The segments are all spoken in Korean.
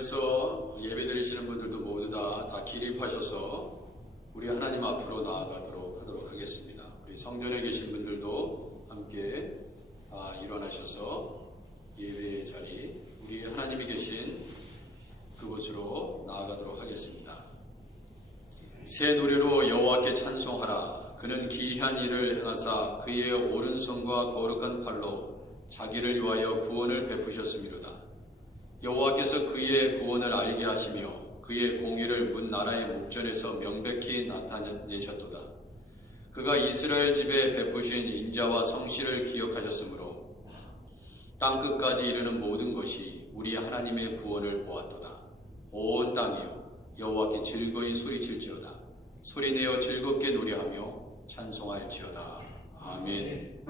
그래서 예배 드리시는 분들도 모두 다 기립하셔서 우리 하나님 앞으로 나아가도록 하도록 하겠습니다. 우리 성전에 계신 분들도 함께 다 일어나셔서 예배의 자리, 우리 하나님이 계신 그곳으로 나아가도록 하겠습니다. 새 노래로 여호와께 찬송하라. 그는 기이한 일을 행하사 그의 오른손과 거룩한 팔로 자기를 위하여 구원을 베푸셨음이로다. 여호와께서 그의 구원을 알게 하시며 그의 공의를 문 나라의 목전에서 명백히 나타내셨도다. 그가 이스라엘 집에 베푸신 인자와 성실을 기억하셨으므로 땅끝까지 이르는 모든 것이 우리 하나님의 구원을 보았도다. 온 땅이여 여호와께 즐거이 소리칠지어다. 소리내어 즐겁게 노래하며 찬송할지어다. 아멘.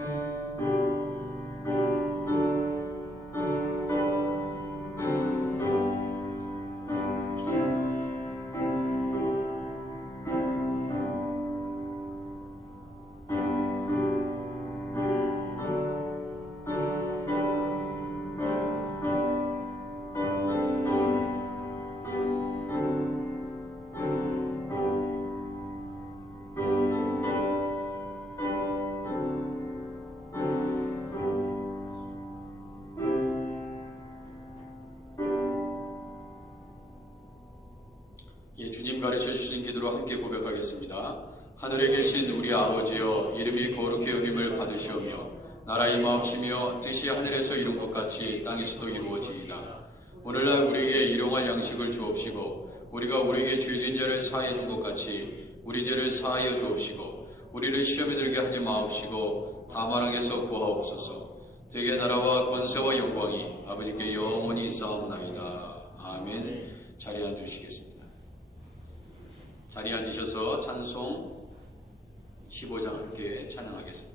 주님 가르쳐 주신 기도로 함께 고백하겠습니다. 하늘에 계신 우리 아버지여, 이름이 거룩히 여김을 받으시오며 나라 임하옵시며 뜻이 하늘에서 이룬 것 같이 땅에서도 이루어지이다. 오늘날 우리에게 일용할 양식을 주옵시고 우리가 우리에게 죄진 자를 사하여 준 것 같이 우리 죄를 사하여 주옵시고 우리를 시험에 들게 하지 마옵시고 다만 악에서 구하옵소서. 되게 나라와 권세와 영광이 아버지께 영원히 있사옵나이다. 아멘. 자리에 앉으시겠습니다. 자리에 앉으셔서 찬송 15장 함께 찬양하겠습니다.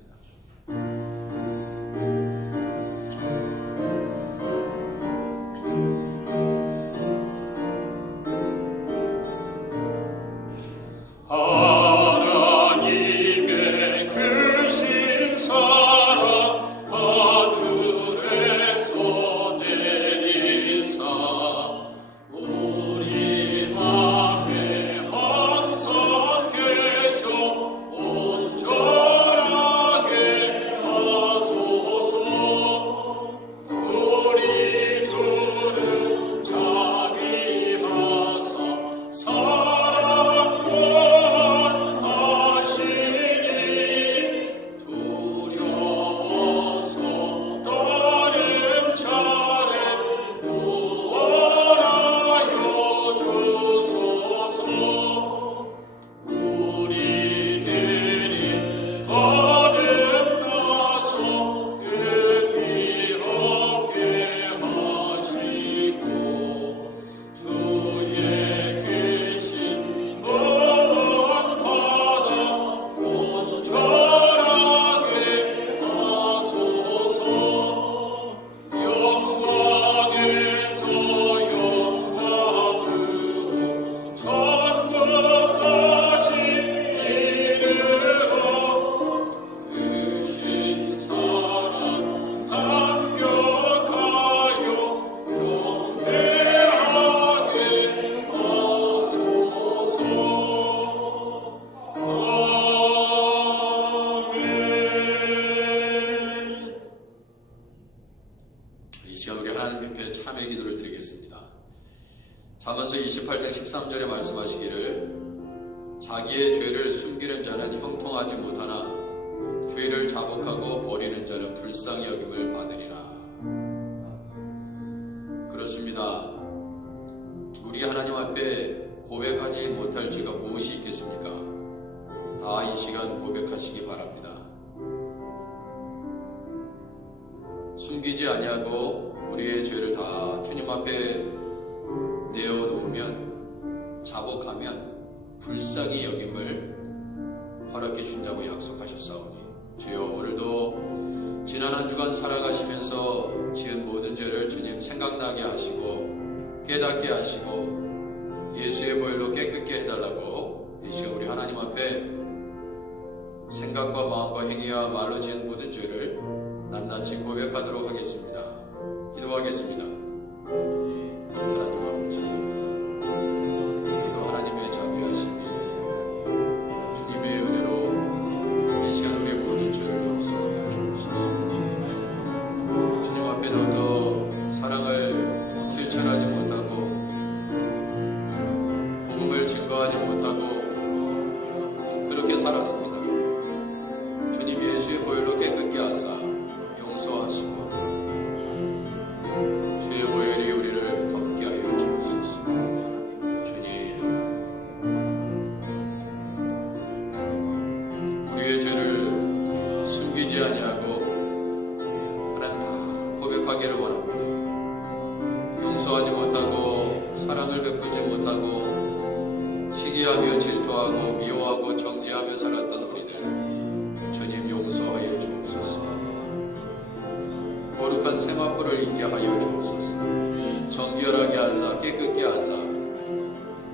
잠언서 28장 13절에 말씀하시기를 자기의 죄를 숨기는 자는 형통하지 못하나 죄를 자복하고 버리는 자는 불쌍히 여김을 받으리라. 그렇습니다. 우리 하나님 앞에 고백하지 못할 죄가 무엇이 있겠습니까? 다 이 시간 고백하시기 바랍니다. 숨기지 아니하고 우리의 죄를 다 주님 앞에 내어놓으면, 자복하면 불쌍히 여김을 허락해 준다고 약속하셨사오니 주여, 오늘도 지난 한 주간 살아가시면서 지은 모든 죄를 주님 생각나게 하시고 깨닫게 하시고 예수의 보혈로 깨끗게 해달라고 이 시간 우리 하나님 앞에 생각과 마음과 행위와 말로 지은 모든 죄를 낱낱이 고백하도록 하겠습니다. 기도하겠습니다. 하나님 아버지, 사랑을 베푸지 못하고 시기하며 질투하고 미워하고 정죄하며 살았던 우리들 주님 용서하여 주옵소서. 거룩한 세마포를 잊게 하여 주옵소서. 정결하게 하사 깨끗게 하사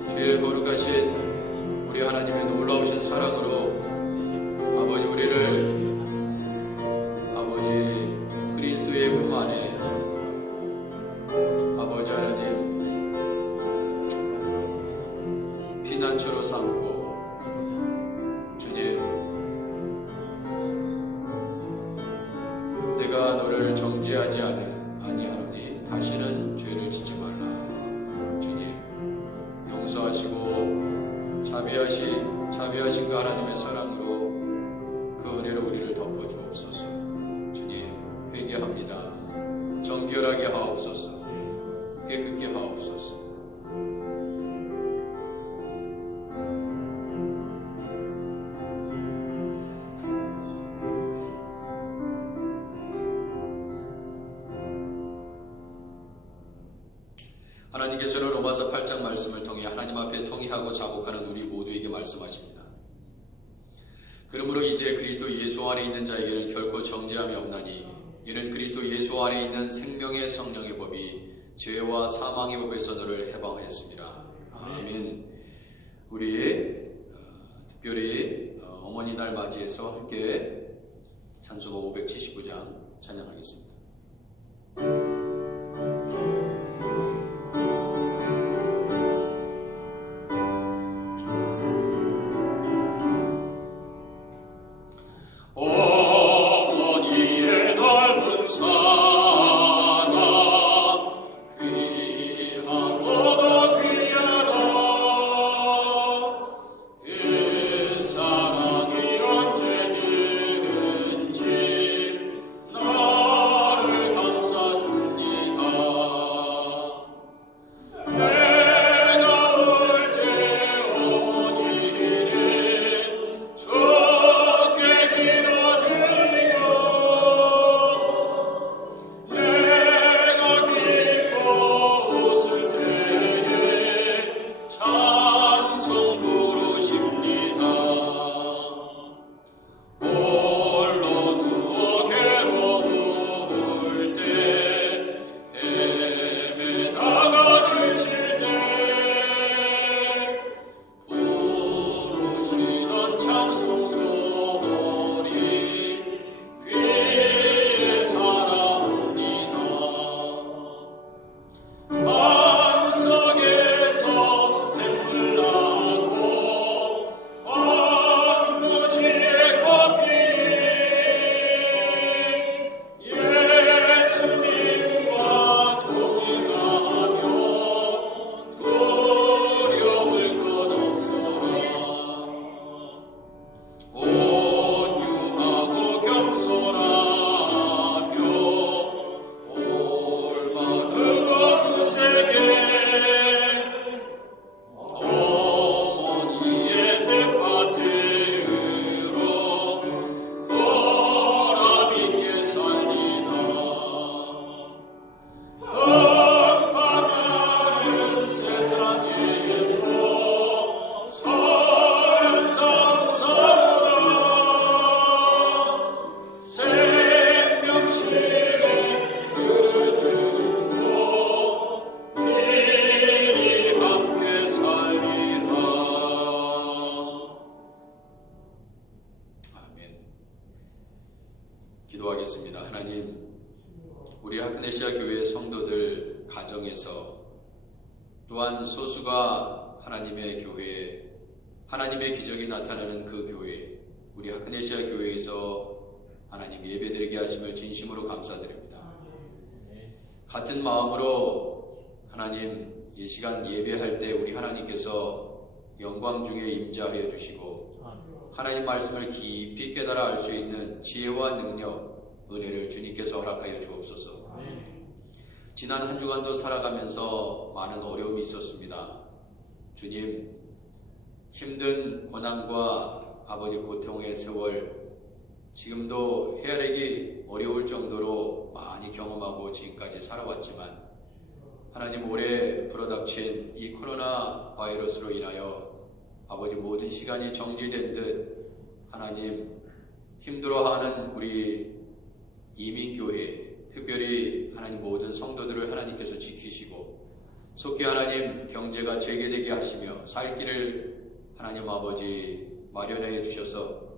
주의 거룩하신 우리 하나님의 놀라우신 사랑으로 아버지 우리를 아버지 그리스도의 품 안에 아버지 하나님 피난처로 삼고 주님 내가 너를 정죄하지 아니하노니 다시는 죄를 짓지 말라. 주님 용서하시고 자비하신 그 하나님의 사랑으로 그 은혜로 우리를 덮어주옵소서. 주님 회개합니다. 정결하게 하옵소서. 깨끗게 하옵소서. 하나님께서는 로마서 8장 말씀을 통해 하나님 앞에 통회하고 자복하는 우리 모두에게 말씀하십니다. 그러므로 이제 그리스도 예수 안에 있는 자에게는 결코 정죄함이 없나니 이는 그리스도 예수 안에 있는 생명의 성령의 법이 죄와 사망의 법에서 너를 해방하였습니다. 아멘. 우리 특별히 어머니 날 맞이해서 함께 찬송가 579장 찬양하겠습니다. 기도하겠습니다. 하나님, 우리 아그네시아 교회 성도들 가정에서 또한 소수가 하나님의 교회에 하나님의 기적이 나타나는 그 교회, 우리 아그네시아 교회에서 하나님 예배드리게 하심을 진심으로 감사드립니다. 같은 마음으로 하나님 이 시간 예배할 때 우리 하나님께서 영광 중에 임재하여 주시고 하나님 말씀을 깊이 깨달아 알 수 있는 지혜와 능력, 은혜를 주님께서 허락하여 주옵소서. 지난 한 주간도 살아가면서 많은 어려움이 있었습니다. 주님, 힘든 고난과 아버지 고통의 세월, 지금도 헤아리기 어려울 정도로 많이 경험하고 지금까지 살아왔지만 하나님 올해 불어닥친 이 코로나 바이러스로 인하여 아버지 모든 시간이 정지된 듯 하나님 힘들어하는 우리 이민교회 특별히 하나님 모든 성도들을 하나님께서 지키시고 속히 하나님 경제가 재개되게 하시며 살 길을 하나님 아버지 마련해 주셔서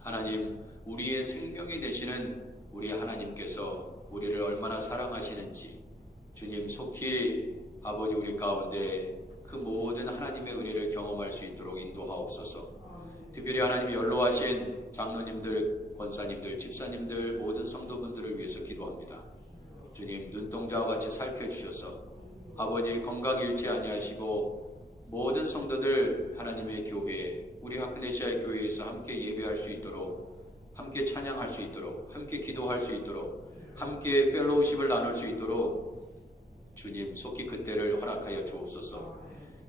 하나님 우리의 생명이 되시는 우리 하나님께서 우리를 얼마나 사랑하시는지 주님 속히 아버지 우리 가운데 그 모든 하나님의 은혜를 경험할 수 있도록 인도하옵소서. 특별히 하나님이 연로하신 장로님들, 권사님들, 집사님들 모든 성도분들을 위해서 기도합니다. 주님 눈동자와 같이 살펴주셔서 아버지 건강 잃지 아니하시고 모든 성도들 하나님의 교회 우리 하크네시아의 교회에서 함께 예배할 수 있도록 함께 찬양할 수 있도록 함께 기도할 수 있도록 함께 펠로우십을 나눌 수 있도록 주님 속히 그때를 허락하여 주옵소서.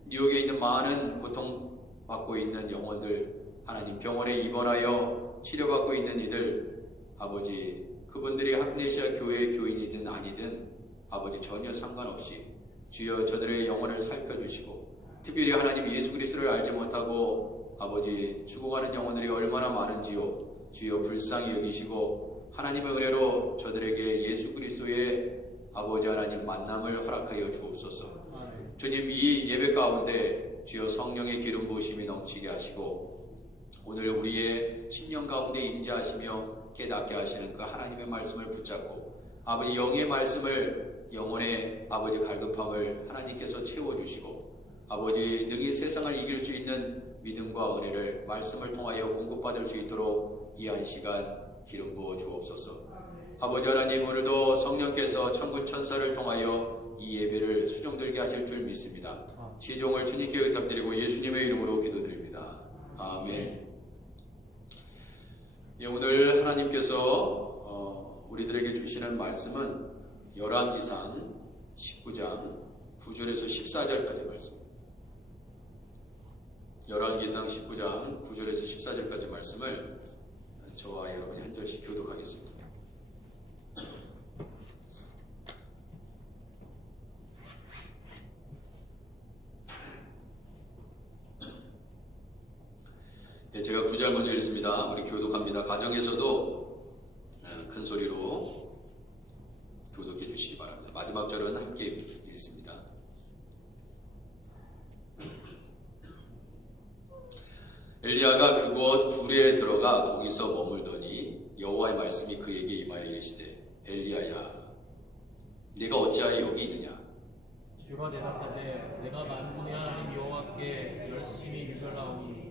뉴욕에 있는 많은 고통받고 있는 영혼들 하나님 병원에 입원하여 치료받고 있는 이들 아버지 그분들이 하크네시아 교회의 교인이든 아니든 아버지 전혀 상관없이 주여 저들의 영혼을 살펴주시고 특별히 하나님 예수 그리스도를 알지 못하고 아버지 죽어가는 영혼들이 얼마나 많은지요 주여 불쌍히 여기시고 하나님의 은혜로 저들에게 예수 그리스도의 아버지 하나님 만남을 허락하여 주옵소서. 주님 이 예배 가운데 주여 성령의 기름 부으심이 넘치게 하시고 오늘 우리의 심령 가운데 임재하시며 깨닫게 하시는 그 하나님의 말씀을 붙잡고 아버지 영의 말씀을 영혼의 아버지 갈급함을 하나님께서 채워주시고 아버지 능히 세상을 이길 수 있는 믿음과 은혜를 말씀을 통하여 공급받을 수 있도록 이 한 시간 기름 부어 주옵소서. 아버지 하나님 오늘도 성령께서 천군 천사를 통하여 이 예배를 수종들게 하실 줄 믿습니다. 시종을 주님께 의탁드리고 예수님의 이름으로 기도드립니다. 아멘. 예, 오늘 하나님께서 우리들에게 주시는 말씀은 열왕기상 19장 9절에서 14절까지 말씀입니다. 열왕기상 19장 9절에서 14절까지 말씀을 저와 여러분이 한 절씩 교독하겠습니다. 예, 제가 9절 먼저 읽습니다. 우리 교독합니다. 가정에서도 큰 소리로 교독해 주시기 바랍니다. 마지막 절은 함께 읽습니다. 엘리야가 그곳 굴에 들어가 거기서 머물더니 여호와의 말씀이 그에게 임하여 이르시되 엘리야야 네가 어찌하여 여기 있느냐. 주가 대답하되 내가 만군의 하나님 여호와께 열심히 유별하오니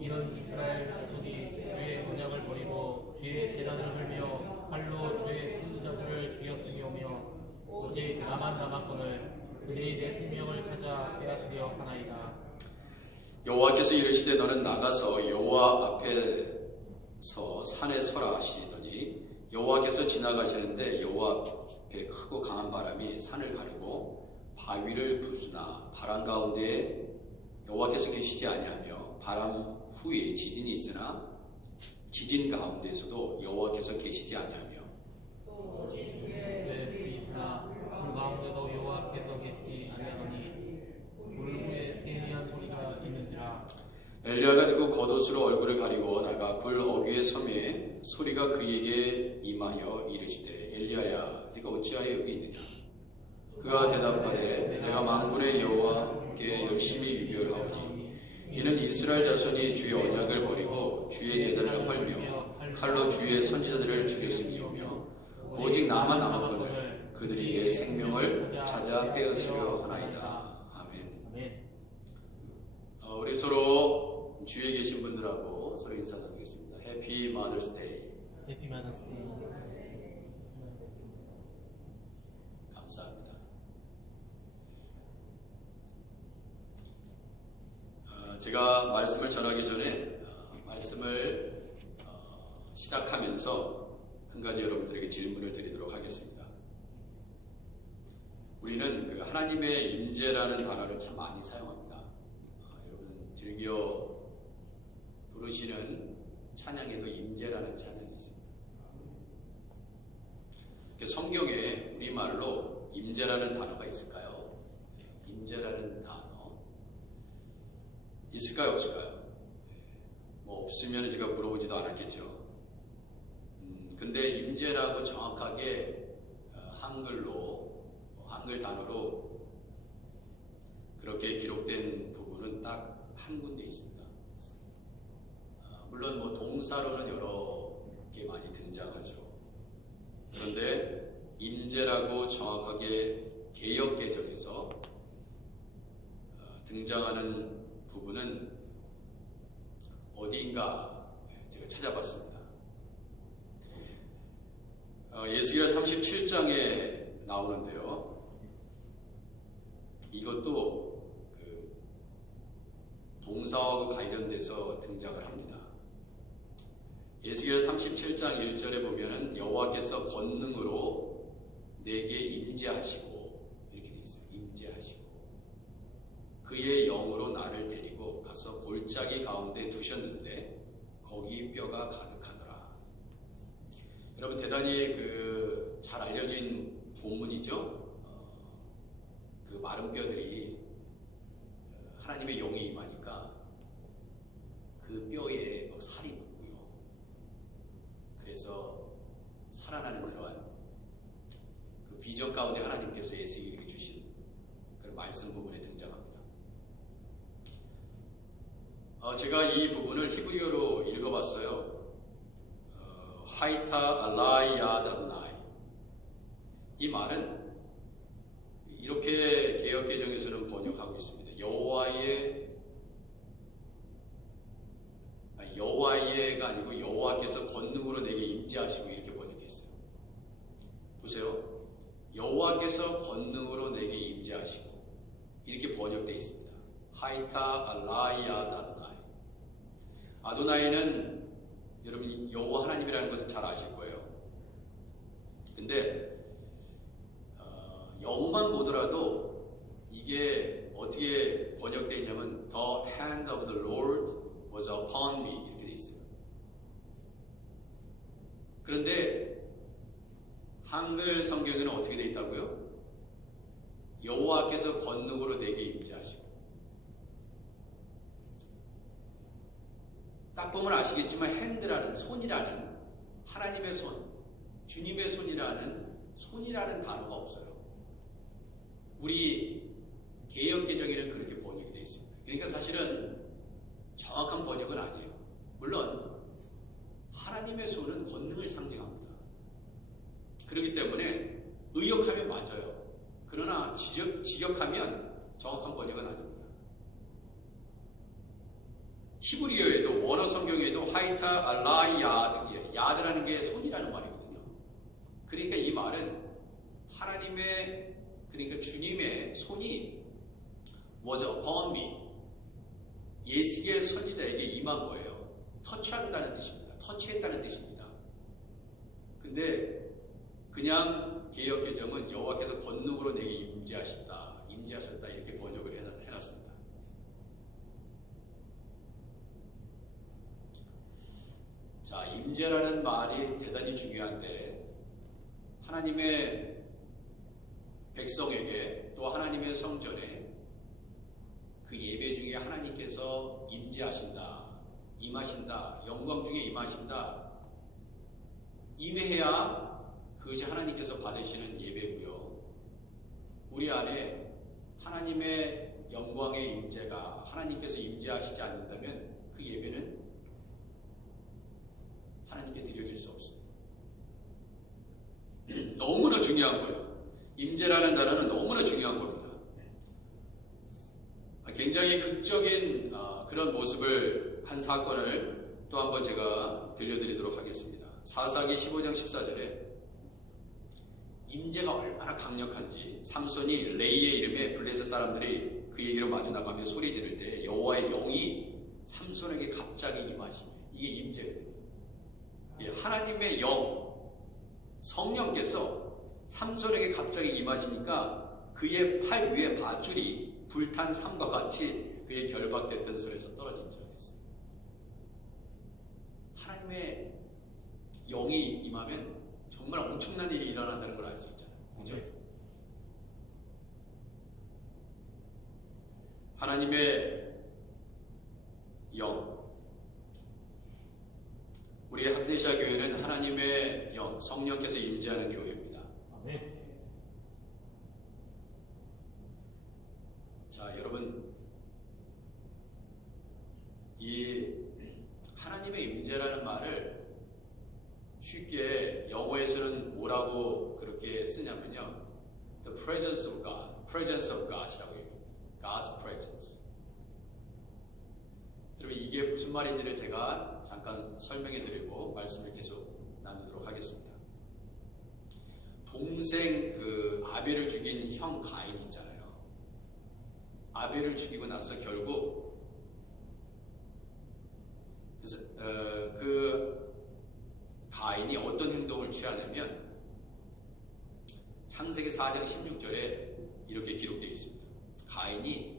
이런 이스라엘 자손이 주의 언약을 버리고 주의 제단을 헐며 칼로 주의 선지자들을 죽였으리오며 오직 나만 남았거늘 그들이 내 생명을 찾아 빼앗으려 하나이다. 여호와께서 이르시되 너는 나가서 여호와 앞에서 산에 서라 하시더니 여호와께서 지나가시는데 여호와 앞에 크고 강한 바람이 산을 가르고 바위를 부수나 바람 가운데 여호와께서 계시지 아니하며 바람 후에 지진이 있으나 지진 가운데에서도 여호와께서 계시지 아니하며 또 지진 후에 불이 있으나 불 가운데도 여호와께서 계시지 아니하니 불 후에 세미한 소리가 있는지라. 엘리야가 듣고 겉옷으로 얼굴을 가리고 나가 굴 어귀의 섬에 소리가 그에게 임하여 이르시되 엘리야야 네가 어찌하여 여기 있느냐. 그가 대답하되 내가 만군의 여호와께 열심히 유별하오니 이는 이스라엘 자손이 주의 언약을 버리고 주의 제단을 헐며 칼로 주의 선지자들을 죽였으니오며 오직 나만 남았거늘 그들이 내 생명을 찾아 빼앗으려 하나이다. 아멘. 우리 서로 주위에 계신 분들하고 서로 인사 나누겠습니다. 해피 마더스 데이. 해피 마더스 데이. 감사합니다. 제가 말씀을 전하기 전에 말씀을 시작하면서 한 가지 여러분들에게 질문을 드리도록 하겠습니다. 우리는 그 하나님의 임재라는 단어를 참 많이 사용합니다. 여러분 즐겨 부르시는 찬양에도 임재라는 찬양이 있습니다. 성경에 우리말로 임재라는 단어가 있을까요? 임재라는 단어 있을까요? 없을까요? 뭐 없으면 제가 물어보지도 않았겠죠. 근데 임재라고 정확하게 한글 단어로 그렇게 기록된 부분은 딱 한 군데 있습니다. 물론 뭐 동사로는 여러 개 많이 등장하죠. 그런데 임재라고 정확하게 개역개정에서 등장하는 부분은 어디인가 제가 찾아봤습니다. 에스겔 37장에 나오는데요. 이것도 동사와 관련돼서 등장을 합니다. 에스겔 37장 1절에 보면은 여호와께서 권능으로 내게 임재하시고 이렇게 돼 있어요. 임재하시고 그의 영으로 나를 데리고 가서 골짜기 가운데 두셨는데 거기 뼈가 가득하더라. 여러분 대단히 잘 알려진 본문이죠. 그 마른 뼈들이 하나님의 영이 임하니까 그 뼈에 막 살이 붙고요. 그래서 살아나는 그러한 그 비전 가운데 하나님께서 에스겔에게 주신 그 말씀 부분에 등장합니다. 제가 이 부분을 히브리어로 읽어봤어요. 하이타 알라이야 다드나이. 이 말은 이렇게 개역개정에서는 번역하고 있습니다. 여호와의가 아니고 여호와께서 권능으로 내게 임재하시고 이렇게 번역했어요. 보세요. 여호와께서 권능으로 내게 임재하시고 이렇게 번역되어 있습니다. 하이타 알라이야 다드나이. 아도나이는 여러분 여호와 하나님이라는 것을 잘 아실 거예요. 근데 영어만 보더라도 이게 어떻게 번역되어 있냐면 The hand of the Lord was upon me 이렇게 되어 있어요. 그런데 한글 성경에는 어떻게 되어 있다고요? 여호와께서 권능으로 내게 임재하시고. 딱 보면 아시겠지만 핸드라는 손이라는 하나님의 손, 주님의 손이라는 단어가 없어요. 우리 개역개정에는 그렇게 번역이 되어 있습니다. 그러니까 사실은 정확한 번역은 아니에요. 물론 하나님의 손은 권능을 상징합니다. 그렇기 때문에 의역하면 맞아요. 그러나 직역하면 정확한 번역은 아닙니다. 히브리어에도 원어 성경에도 하이타 알라이 야드라는 게 손이라는 말이거든요. 그러니까 이 말은 그러니까 주님의 손이 was upon me. 예수의 선지자에게 임한 거예요. 터치한다는 뜻입니다. 터치했다는 뜻입니다. 근데 그냥 개역개정은 여호와께서 권능으로 내게 임재하셨다 이렇게 번역을 해놨습니다. 자, 임재라는 말이 대단히 중요한데 하나님의 백성에게 또 하나님의 성전에 그 예배 중에 하나님께서 임하신다, 영광 중에 임하신다, 임해야 그것이 하나님께서 받으시는 예배고요. 우리 안에 하나님의 영광의 임재가 하나님께서 임재하시지 않는다면 그 예배는 하나님께 드려질 수 없습니다. 너무나 중요한 거예요. 임재라는 단어는 너무나 중요한 겁니다. 굉장히 극적인 그런 모습을 한 사건을 또 한번 제가 들려드리도록 하겠습니다. 사사기 15장 14절에 임재가 얼마나 강력한지 삼손이 레이의 이름에 블레셋 사람들이 그에게로 마주 나가며 소리 지를 때 여호와의 영이 삼손에게 갑자기 임하시며 이게 임재거든요. 하나님의 영, 성령께서 삼손에게 갑자기 임하시니까 그의 팔 위에 밧줄이 불탄 삼과 같이 그의 결박됐던 손에서 떨어진 줄 알았어요. 하나님의 영이 임하면 정말 엄청난 일이 일어난다는 걸 알 수 있잖아요. 그죠? 하나님의 영, 우리 하트네시아 교회는 하나님의 영, 성령께서 임재하는 교회입니다. 아멘. 자, 여러분, 이 하나님의 임재라는 말을 쉽게 영어에서는 뭐라고 그렇게 쓰냐면요, the presence of God이라고 얘기합니다. God's presence. 그러면 이게 무슨 말인지를 제가 잠깐 설명해 드리고 말씀을 계속 나누도록 하겠습니다. 동생 아벨을 죽인 형 가인 있잖아요. 아벨을 죽이고 나서 결국 그 가인이 어떤 행동을 취하냐면 창세기 4장 16절에 이렇게 기록되어 있습니다. 가인이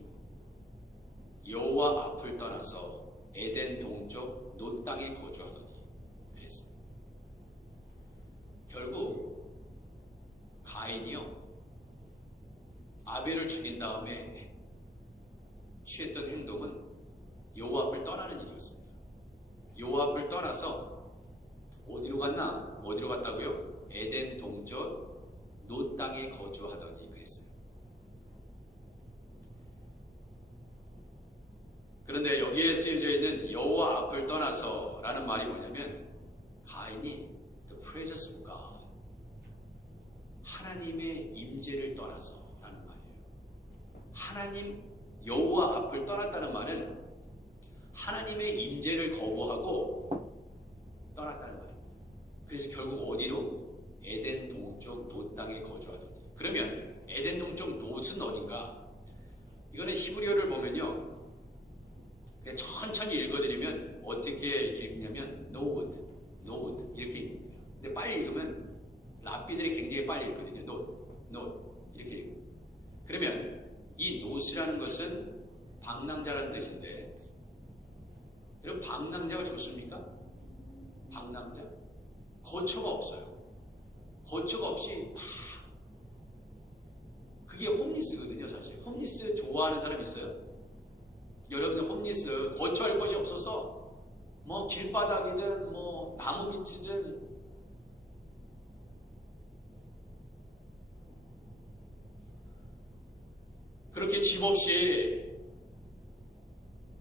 여호와 앞을 떠나서 에덴 동쪽 노 땅에 거주하더니 그랬습니다. 결국 가인이요, 아벨을 죽인 다음에 취했던 행동은 여호와 앞을 떠나는 일이었습니다. 여호와 앞을 떠나서 어디로 갔나? 어디로 갔다고요? 에덴 동쪽 노 땅에 거주하더니 그랬어요. 그런데 여기에 쓰여져 있는 여호와 앞을 떠나서 라는 말이 뭐냐면 가인이 the presence of God, 하나님의 임재를 떠나서 라는 말이에요. 하나님 여호와 앞을 떠났다는 말은 하나님의 임재를 거부하고 떠났다는 말입니다. 그래서 결국 어디로? 에덴 동쪽 노 땅에 거주하더니. 그러면 에덴 동쪽 노은 어딘가? 이거는 히브리어를 보면요, 그냥 천천히 읽어드리면 어떻게 읽냐면 노드 이렇게 읽습니다. 근데 빨리 읽으면 랍비들이 굉장히 빨리 읽거든요. 노드 이렇게 읽고. 그러면 이 노스라는 것은 방랑자라는 뜻인데, 여러분 방랑자가 좋습니까? 방랑자? 거처가 없어요. 거처가 없이 막, 그게 홈리스거든요. 사실 홈리스 좋아하는 사람 있어요? 여러분 홈리스 거처할 곳이 없어서 뭐 길바닥이든 뭐 나무 밑이든 그렇게 집 없이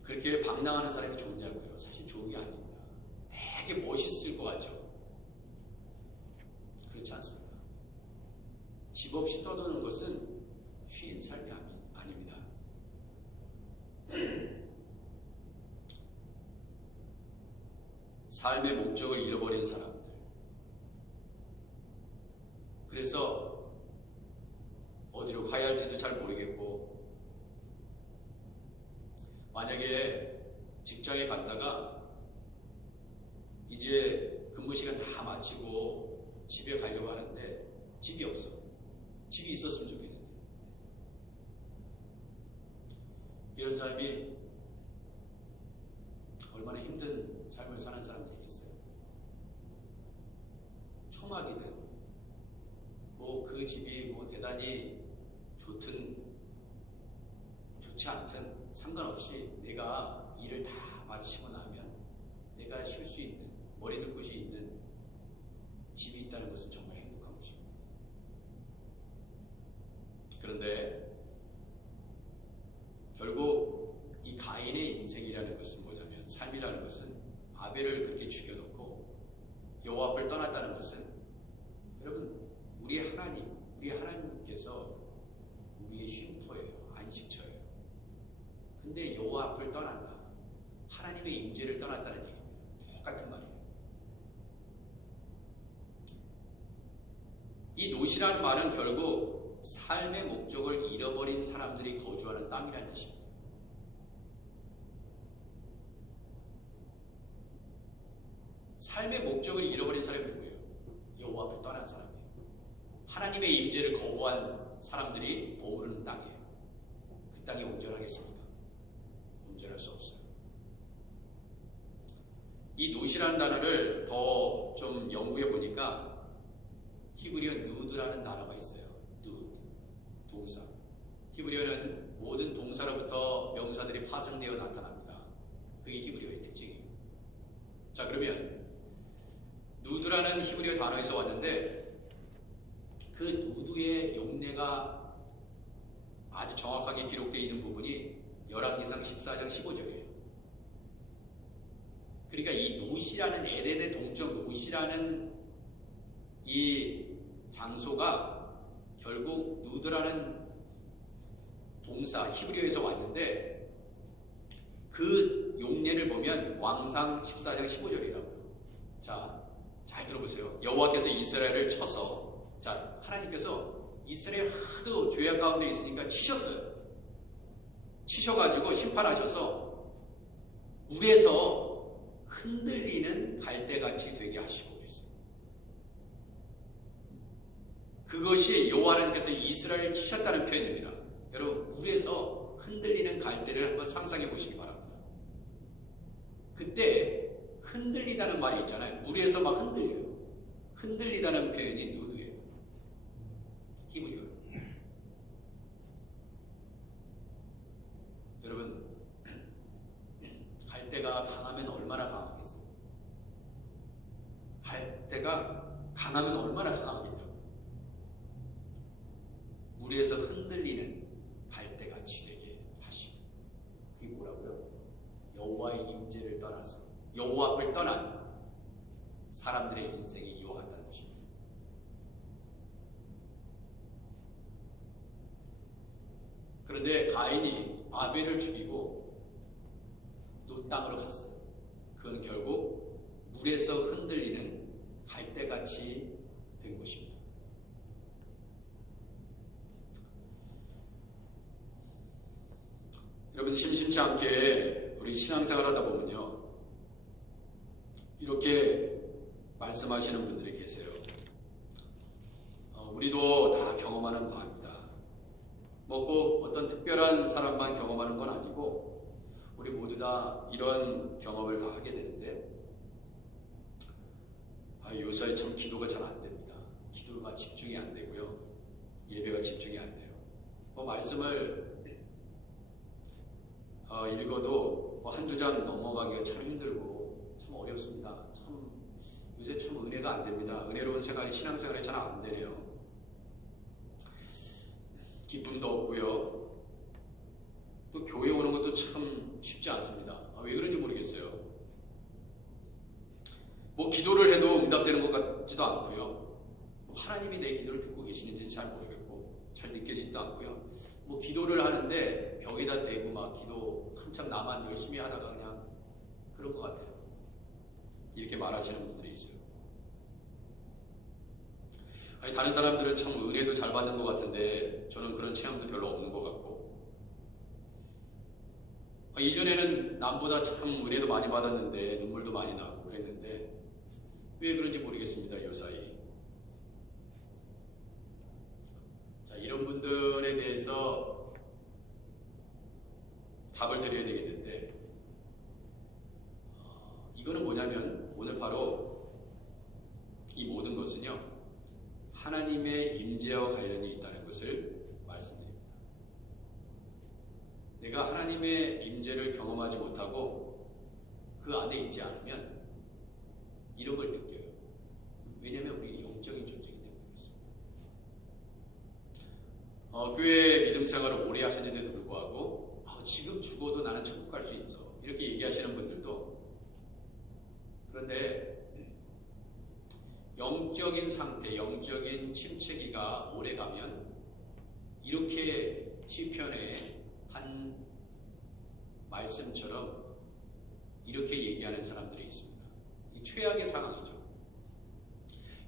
그렇게 방랑하는 사람이 좋냐고요? 사실 좋은 게 아닙니다. 되게 멋있을 것 같죠? 그렇지 않습니다. 집 없이 떠도는 것은 쉬운 삶이 아닙니다. 삶의 목적을 잃어버린 사람들. 그래서 어디로 가야 할지도 잘 모르겠고, 만약에 직장에 갔다가 이제 근무 시간 다 마치고 집에 가려고 하는데 집이 없어. 집이 있었으면 좋겠는데. 이런 사람이 얼마나 힘든 삶을 사는 사람들이겠어요. 초막이든 뭐 그 집이 뭐 대단히 좋든 좋지 않든 상관없이 내가 일을 다 마치고 나면 내가 쉴 수 있는, 머리 둘 곳이 있는 집이 있다는 것은 정말 행복한 것입니다. 그런데 결국 이 가인의 인생이라는 것은 뭐냐면, 삶이라는 것은 아벨을 그렇게 죽여놓고 여호와 앞을 떠났다는 것은, 여러분 우리 하나님께서 우리의 쉼터예요. 안식처예요. 근데 여호와 앞을 떠난다, 하나님의 임재를 떠났다는 얘기입니다. 똑같은 말이에요. 이 노시라는 말은 결국 삶의 목적을 잃어버린 사람들이 거주하는 땅이라는 뜻입니다. 삶의 목적을 잃어버린 사람이 누구예요? 여호와 앞을 떠난 사람이에요. 하나님의 임재를 거부한 사람들이 머무르는 땅이에요. 그 땅이 온전하겠습니까? 온전할 수 없어요. 이 노시라는 단어를 더 좀 연구해 보니까 히브리어 누드라는 단어가 있어요. 누드, 동사. 히브리어는 모든 동사로부터 병사들이 파생되어 나타납니다. 그게 히브리어의 특징이에요. 자, 그러면 누드라는 히브리어 단어에서 왔는데 그 누드의 용례가 아주 정확하게 기록되어 있는 부분이 열왕기상 14장 15절이에요. 그러니까 이 노시라는 에덴의 동쪽 노시라는 이 장소가 결국 누드라는 동사 히브리어에서 왔는데 그 용례를 보면 왕상 14장 15절이라고요. 자, 잘 들어보세요. 여호와께서 이스라엘을 쳐서, 자, 하나님께서 이스라엘 하도 죄악 가운데 있으니까 치셨어요. 치셔가지고 심판하셔서 물에서 흔들리는 갈대같이 되게 하시고 그랬어요. 그것이 여호와 하나님께서 이스라엘을 치셨다는 표현입니다. 여러분, 물에서 흔들리는 갈대를 한번 상상해 보시기 바랍니다. 그때 흔들리다는 말이 있잖아요. 물에서 막 흔들려요. 흔들리다는 표현이 누드예요. 히브리어. 여러분, 갈대가 강하면 얼마나 강하겠어요? 갈대가 강하면 얼마나 강하겠냐고. 물에서 흔들리는 갈대같이 되게 하시고. 그게 뭐라고요? 여호와의 임재를 떠나서 여호와 앞을 떠난 사람들의 인생이 이와 같다는 것입니다. 그런데 가인이 아벨을 죽이고 또 땅으로 갔어요. 그건 결국 물에서 흔들리는 갈대같이 된 것입니다. 여러분, 심심치 않게 우리 신앙생활 하다 보면요, 이렇게 말씀하시는 분들이 계세요. 우리도 다 경험하는 바입니다. 뭐 꼭 어떤 특별한 사람만 경험하는 건 아니고 우리 모두 다 이런 경험을 다 하게 되는데, 요새 참 기도가 잘 안 됩니다. 기도가 집중이 안 되고요, 예배가 집중이 안 돼요. 뭐 말씀을 읽어도 뭐 한두 장 넘어가기가 참 힘들고 참 어렵습니다. 참 요새 참 은혜가 안 됩니다. 은혜로운 생활이, 신앙생활이 잘 안 되네요. 기쁨도 없고요. 또 교회 오는 것도 참 쉽지 않습니다. 왜 그런지 모르겠어요. 뭐 기도를 해도 응답되는 것 같지도 않고요. 하나님이 내 기도를 듣고 계시는지는 잘 모르겠고 잘 느껴지지도 않고요. 뭐 기도를 하는데 벽에다 대고 막 기도 한참 나만 열심히 하다가 그냥 그런 것 같아요. 이렇게 말하시는 분들이 있어요. 아니, 다른 사람들은 참 은혜도 잘 받는 것 같은데 저는 그런 체험도 별로 없는 것 같고, 이전에는 남보다 참 은혜도 많이 받았는데 눈물도 많이 나고 그랬는데 왜 그런지 모르겠습니다. 요사이. 자, 이런 분들에 대해서 답을 드려야 되겠는데, 이거는 뭐냐면 오늘 바로 이 모든 것은요, 하나님의 임재와 관련이 있다는 것을 말씀드립니다. 내가 하나님의 임재를 경험하지 못하고 그 안에 있지 않으면 이런 걸 느껴요. 왜냐하면 우리 영적인 존재이기 때문에 그렇습니다. 교회 믿음 생활을 오래 하시는데도 불구하고 지금 죽어도 나는 천국 갈 수 있어, 이렇게 얘기하시는 분들도, 그런데 영적인 상태, 영적인 침체기가 오래가면 이렇게 시편의 한 말씀처럼 이렇게 얘기하는 사람들이 있습니다. 이 최악의 상황이죠.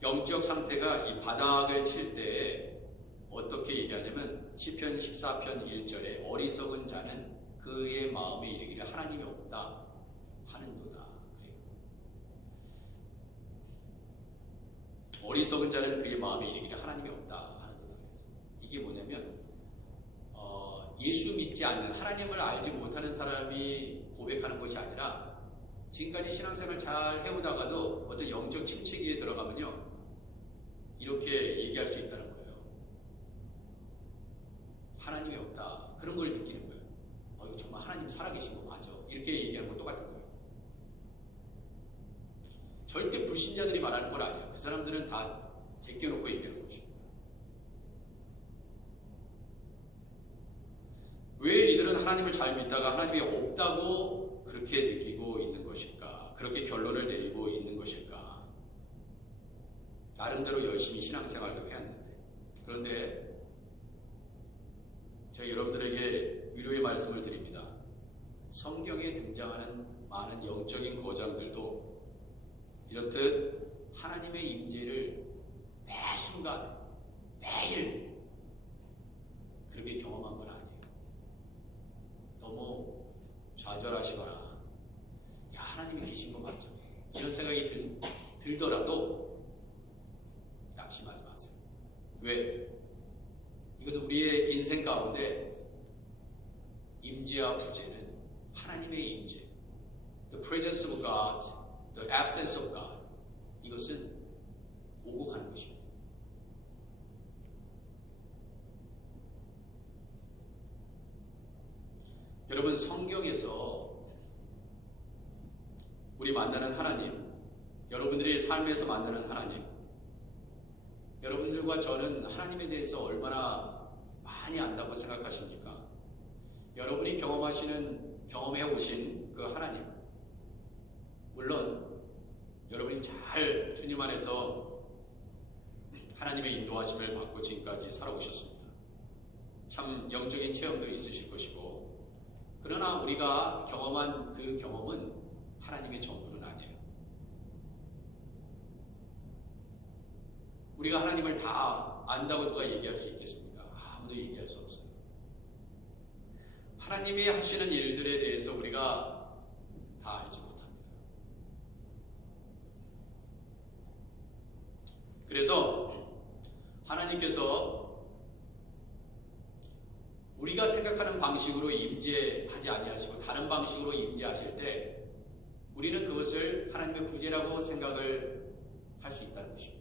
영적 상태가 이 바닥을 칠 때 어떻게 얘기하냐면 시편 14편 1절에 어리석은 자는 그의 마음에 이르기를 하나님이 없다 하는도다. 어리석은 자는 그의 마음에 이르기를 하나님이 없다 하는도다. 이게 뭐냐면 예수 믿지 않는, 하나님을 알지 못하는 사람이 고백하는 것이 아니라 지금까지 신앙생활 잘 해오다가도 어떤 영적 침체기에 들어가면요, 이렇게 얘기할 수 있다는 거예요. 하나님이 없다. 그런 걸 느끼는 거예요. 이거 정말 하나님 살아계신 거 맞아. 이렇게 얘기하는 건 똑같은 거예요. 절대 불신자들이 말하는 건 아니에요. 그 사람들은 다 제껴놓고 얘기하는 것입니다. 왜 이들은 하나님을 잘 믿다가 하나님이 없다고 그렇게 느끼고 있는 것일까? 그렇게 결론을 내리고 있는 것일까? 나름대로 열심히 신앙생활도 해왔는데. 그런데 제가 여러분들에게 위로의 말씀을 드립니다. 성경에 등장하는 많은 영적인 거장들도 이렇듯 하나님의 임재를 매 순간, 매일 그렇게 경험한 건 아니에요. 너무 좌절하시거나 야 하나님이 계신 거 맞죠? 이런 생각이 들더라도 낙심하지 마세요. 왜? 이것도 우리의 인생 가운데 임재와 부재는 하나님의 임재, the presence of God, the absence of God, 이것은 오고 가는 것입니다. 여러분, 성경에서 우리 만나는 하나님, 여러분들이 삶에서 만나는 하나님, 여러분들과 저는 하나님에 대해서 얼마나 많이 안다고 생각하십니까? 여러분이 경험해 오신 그 하나님, 물론 여러분이 잘 주님 안에서 하나님의 인도하심을 받고 지금까지 살아오셨습니다. 참 영적인 체험도 있으실 것이고, 그러나 우리가 경험한 그 경험은 하나님의 전부는 아니에요. 우리가 하나님을 다 안다고 누가 얘기할 수 있겠습니까? 아무도 얘기할 수 없어요. 하나님이 하시는 일들에 대해서 우리가 다 알지 못합니다. 그래서 하나님께서 우리가 생각하는 방식으로 임재하지 아니하시고 다른 방식으로 임재하실 때 우리는 그것을 하나님의 부재라고 생각을 할 수 있다는 것입니다.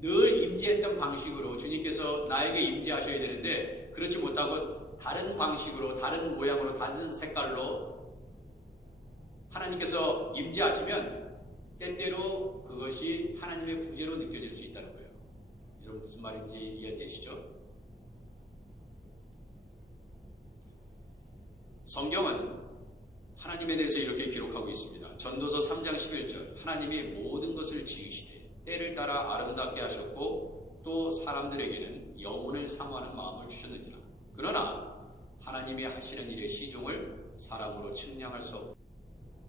늘 임재했던 방식으로 주님께서 나에게 임재하셔야 되는데 그렇지 못하고 다른 방식으로, 다른 모양으로, 다른 색깔로 하나님께서 임재하시면 때때로 그것이 하나님의 부재로 느껴질 수 있다는 거예요. 여러분 무슨 말인지 이해되시죠? 성경은 하나님에 대해서 이렇게 기록하고 있습니다. 전도서 3장 11절 하나님이 모든 것을 지으시되 때를 따라 아름답게 하셨고 또 사람들에게는 영혼을 사모하는 마음을 주셨느니라. 그러나 하나님이 하시는 일의 시종을 사람으로 측량할 수 없다.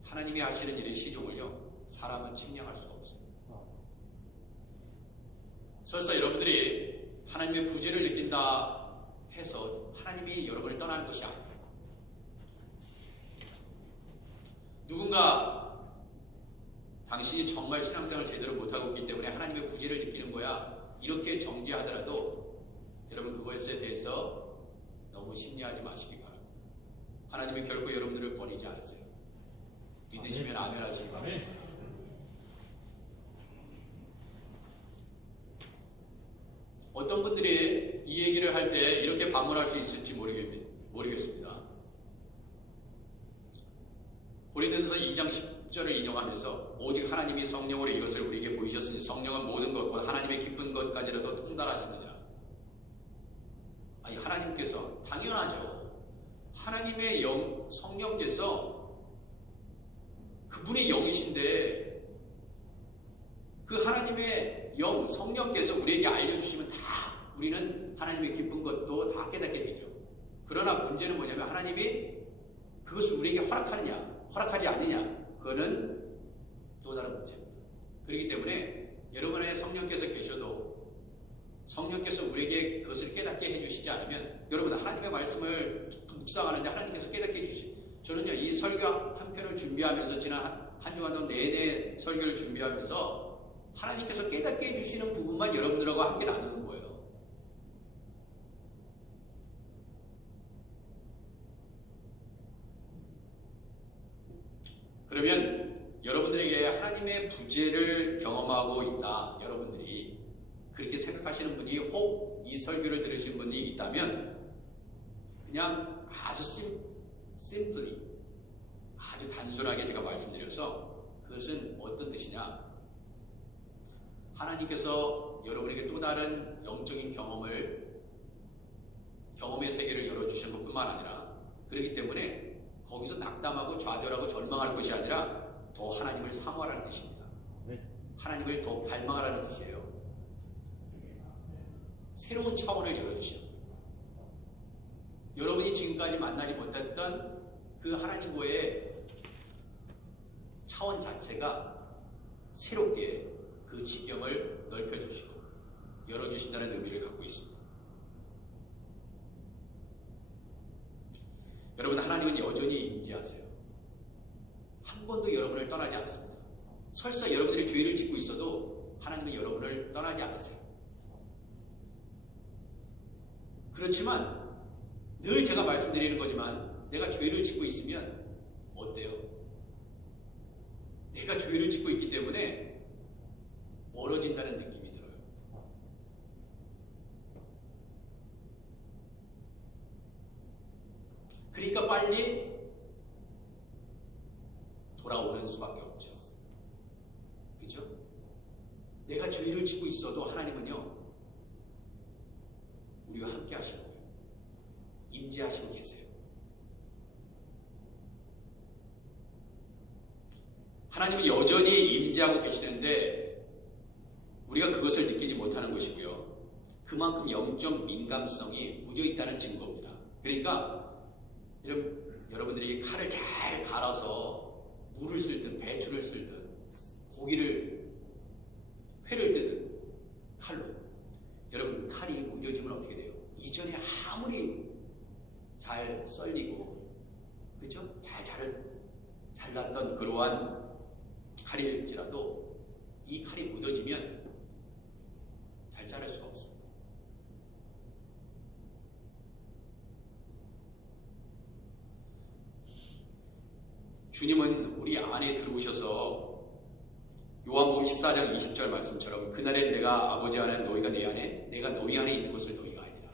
하나님이 하시는 일의 시종을요 사람은 측량할 수 없어요. 설사 여러분들이 하나님의 부재를 느낀다 해서 하나님이 여러분을 떠나는 것이 아니에요. 누군가 당신이 정말 신앙생활을 제대로 못하고 있기 때문에 하나님의 부재를 느끼는 거야 이렇게 정죄하더라도 여러분 그것에 대해서 너무 심리하지 마시기 바랍니다. 하나님은 결코 여러분들을 버리지 않으세요. 믿으시면 아멘 하시기 바랍니다. 어떤 분들이 이 얘기를 할 때 이렇게 반문할 수 있을지 모르겠습니다. 고린도전서 2장 10절을 인용하면서 오직 하나님이 성령으로 이것을 우리에게 보이셨으니 성령은 모든 것 곧 하나님의 기쁜 것까지라도 통달하시느니라. 아니 하나님께서 당연하죠. 하나님의 영 성령께서 그분의 영이신데 그 하나님의 영 성령께서 우리에게 알려주시면 다 우리는 하나님의 기쁜 것도 다 깨닫게 되죠. 그러나 문제는 뭐냐면 하나님이 그것을 우리에게 허락하느냐 허락하지 않느냐 그거는 또 다른 문제입니다. 그렇기 때문에 여러분 안에 성령께서 계셔도 성령께서 우리에게 그것을 깨닫게 해주시지 않으면 여러분 하나님의 말씀을 묵상하는데 하나님께서 깨닫게 해주시. 저는요 이 설교 한 편을 준비하면서 지난 한 주간 동안 내내 설교를 준비하면서 하나님께서 깨닫게 해주시는 부분만 여러분들하고 함께 나누는 거예요. 그러면 여러분들에게 하나님의 부재를 경험하고 있다. 여러분들이 그렇게 생각하시는 분이 혹 이 설교를 들으신 분이 있다면 그냥 아주 심플리, 아주 단순하게 제가 말씀드려서 그것은 어떤 뜻이냐? 하나님께서 여러분에게 또 다른 영적인 경험의 세계를 열어주시는 것뿐만 아니라, 그렇기 때문에 거기서 낙담하고 좌절하고 절망할 것이 아니라 더 하나님을 사모하라는 뜻입니다. 하나님을 더 갈망하라는 뜻이에요. 새로운 차원을 열어주시는, 여러분이 지금까지 만나지 못했던 그 하나님과의 차원 자체가 새롭게 그 지경을 넓혀주시고 열어주신다는 의미를 갖고 있습니다. 여러분, 하나님은 여전히 임재하세요. 한 번도 여러분을 떠나지 않습니다. 설사 여러분들이 죄를 짓고 있어도 하나님은 여러분을 떠나지 않으세요. 그렇지만 늘 제가 말씀드리는 거지만, 내가 죄를 짓고 있으면 어때요? 내가 죄를 짓고 있기 때문에 멀어진다는 느낌이 들어요. 그러니까 빨리 돌아오는 수밖에 없죠. 그죠? 내가 죄를 짓고 있어도 하나님은요, 우리와 함께 하시는 거예요. 임재하시고 계세요. 하나님은 여전히 임재하고 계시는데 우리가 그것을 느끼지 못하는 것이고요. 그만큼 영적 민감성이 묻어있다는 증거입니다. 그러니까 여러분들이 칼을 잘 갈아서 물을 쓸든 배추를 쓸든 회를 뜨든 칼로, 여러분, 그 칼이 무뎌지면 어떻게 돼요? 이전에 아무리 잘 썰리고, 그렇죠? 잘 잘랐던 그러한 칼일지라도 이 칼이 묻어지면 잘 자를 수가 없습니다. 주님은 우리 안에 들어오셔서 요한복음 14장 20절 말씀처럼, 그날에 내가 아버지 안에, 너희가 내 안에, 내가 너희 안에 있는 것을 너희가 알리라.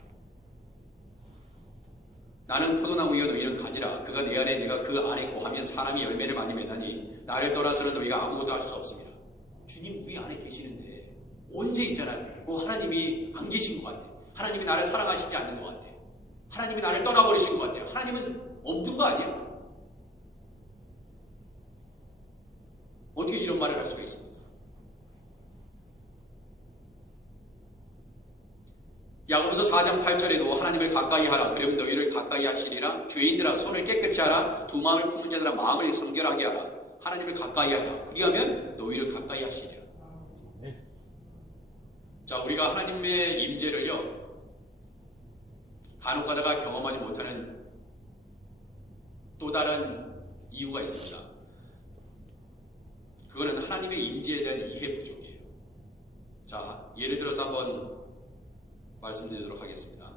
나는 포도나무이요 너희는 가지라. 그가 내 안에, 내가 그 안에 거하면 사람이 열매를 많이 맺나니 나를 떠나서는 너희가 아무것도 할 수 없습니다. 주님 우리 안에 계시는데 언제 있잖아요. 하나님이 안 계신 것 같아. 하나님이 나를 사랑하시지 않는 것 같아. 하나님이 나를 떠나버리신 것 같아요. 하나님은 없는 거 아니에요? 어떻게 이런 말을 할 수가 있습니까? 야고보서 4장 8절에도 하나님을 가까이 하라. 그러면 너희를 가까이 하시리라. 죄인들아 손을 깨끗이 하라. 두 마음을 품은 자들아 마음을 성결하게 하라. 하나님을 가까이 하라. 그리하면 너희를 가까이 하시리라. 자, 우리가 하나님의 임재를요, 간혹 가다가 경험하지 못하는 또 다른 이유가 있습니다. 그거는 하나님의 임재에 대한 이해 부족이에요. 자, 예를 들어서 한번 말씀드리도록 하겠습니다.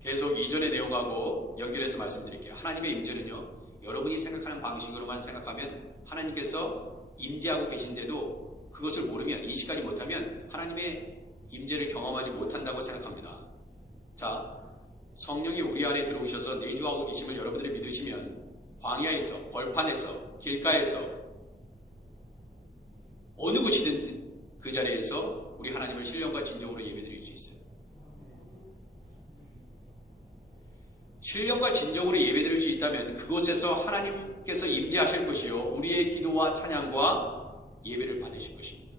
계속 이전의 내용하고 연결해서 말씀드릴게요. 하나님의 임재는요, 여러분이 생각하는 방식으로만 생각하면 하나님께서 임재하고 계신데도 그것을 모르면, 인식하지 못하면 하나님의 임재를 경험하지 못한다고 생각합니다. 자, 성령이 우리 안에 들어오셔서 내주하고 계심을 여러분들이 믿으시면 광야에서, 벌판에서, 길가에서, 어느 곳이든 그 자리에서 우리 하나님을 신령과 진정으로 예배드릴 수 있어요. 신령과 진정으로 예배드릴 수 있다면 그곳에서 하나님께서 임재하실 것이요, 우리의 기도와 찬양과 예배를 받으실 것입니다.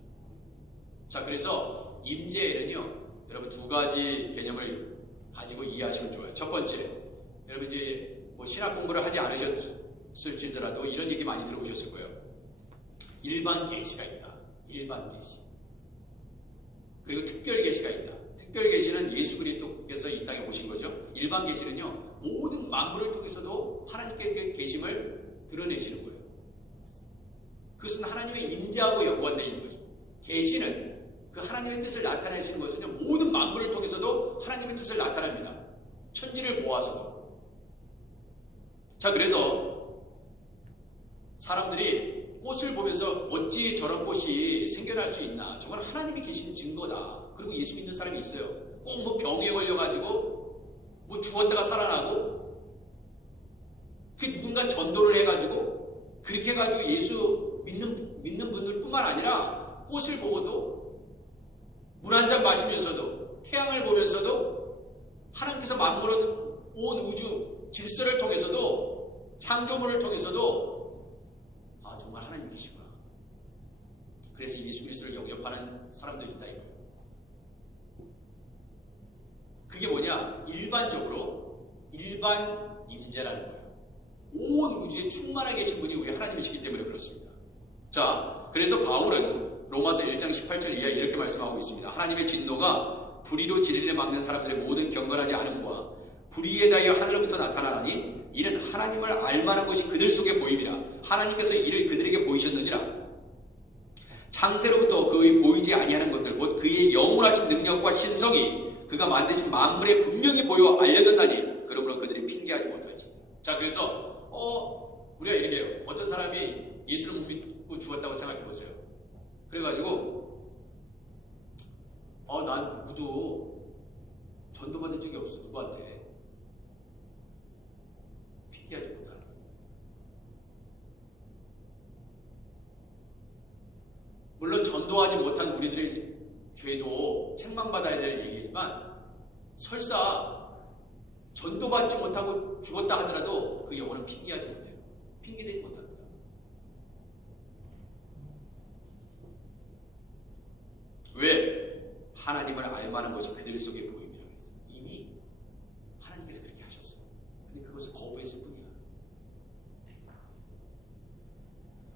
자, 그래서 임재에는요, 여러분 두 가지 개념을 가지고 이해하시면 좋아요. 첫 번째, 여러분 이제 신학 공부를 하지 않으셨을지라도 이런 얘기 많이 들어보셨을 거예요. 일반 계시가 있다. 일반 계시. 그리고 특별 계시가 있다. 특별 계시는 예수 그리스도께서 이 땅에 오신 거죠. 일반 계시는요, 모든 만물을 통해서도 하나님께서 계심을 드러내시는 거예요. 그것은 하나님의 임재하고 연관되어 있는 것입니다. 계시는 그 하나님의 뜻을 나타내시는 것은요, 모든 만물을 통해서도 하나님의 뜻을 나타냅니다. 천지를 보아서도. 자, 그래서 사람들이 꽃을 보면서 어찌 저런 꽃이 생겨날 수 있나, 저건 하나님이 계신 증거다. 그리고 예수 믿는 사람이 있어요. 꼭 병에 걸려가지고 뭐 죽었다가 살아나고, 그 누군가 전도를 해가지고 그렇게 해가지고 예수 믿는 분들 뿐만 아니라 꽃을 보고도 물 한 잔 마시면서도 태양을 보면서도 하나님께서 만물어 온 우주 질서를 통해서도 창조물을 통해서도 아 정말 하나님 계시구나. 그래서 예수 그리스도를 영접하는 사람도 있다 이거예요. 그게 뭐냐? 일반적으로 일반 임재라는 거예요. 온 우주에 충만하게 계신 분이 우리 하나님이시기 때문에 그렇습니다. 자, 그래서 바울은 로마서 1장 18절 이하에 이렇게 말씀하고 있습니다. 하나님의 진노가 불의로 진리를 막는 사람들의 모든 경건하지 않음과 불의에 대하여 하늘로부터 나타나나니 이는 하나님을 알만한 것이 그들 속에 보임이라. 하나님께서 이를 그들에게 보이셨느니라. 창세로부터 그의 보이지 아니하는 것들 곧 그의 영원하신 능력과 신성이 그가 만드신 만물에 분명히 보여 알려졌나니 그러므로 그들이 핑계하지 못할지. 자, 그래서 우리가 이렇게 해요. 어떤 사람이 예수를 못 믿고 죽었다고 생각해 보세요. 그래가지고 난 누구도 전도받은 적이 없어. 누구한테 핑계하지 못하는 거예요. 물론 전도하지 못한 우리들의 죄도 책망받아야 될 얘기지만 설사 전도받지 못하고 죽었다 하더라도 그 영혼은 핑계하지 못해요. 핑계대지 못합니다. 왜? 하나님을 알만한 것이 그들 속에 보임이라고 했어요. 이미 하나님께서 그렇게 하셨어요. 근데 그것을 거부했을 뿐이야.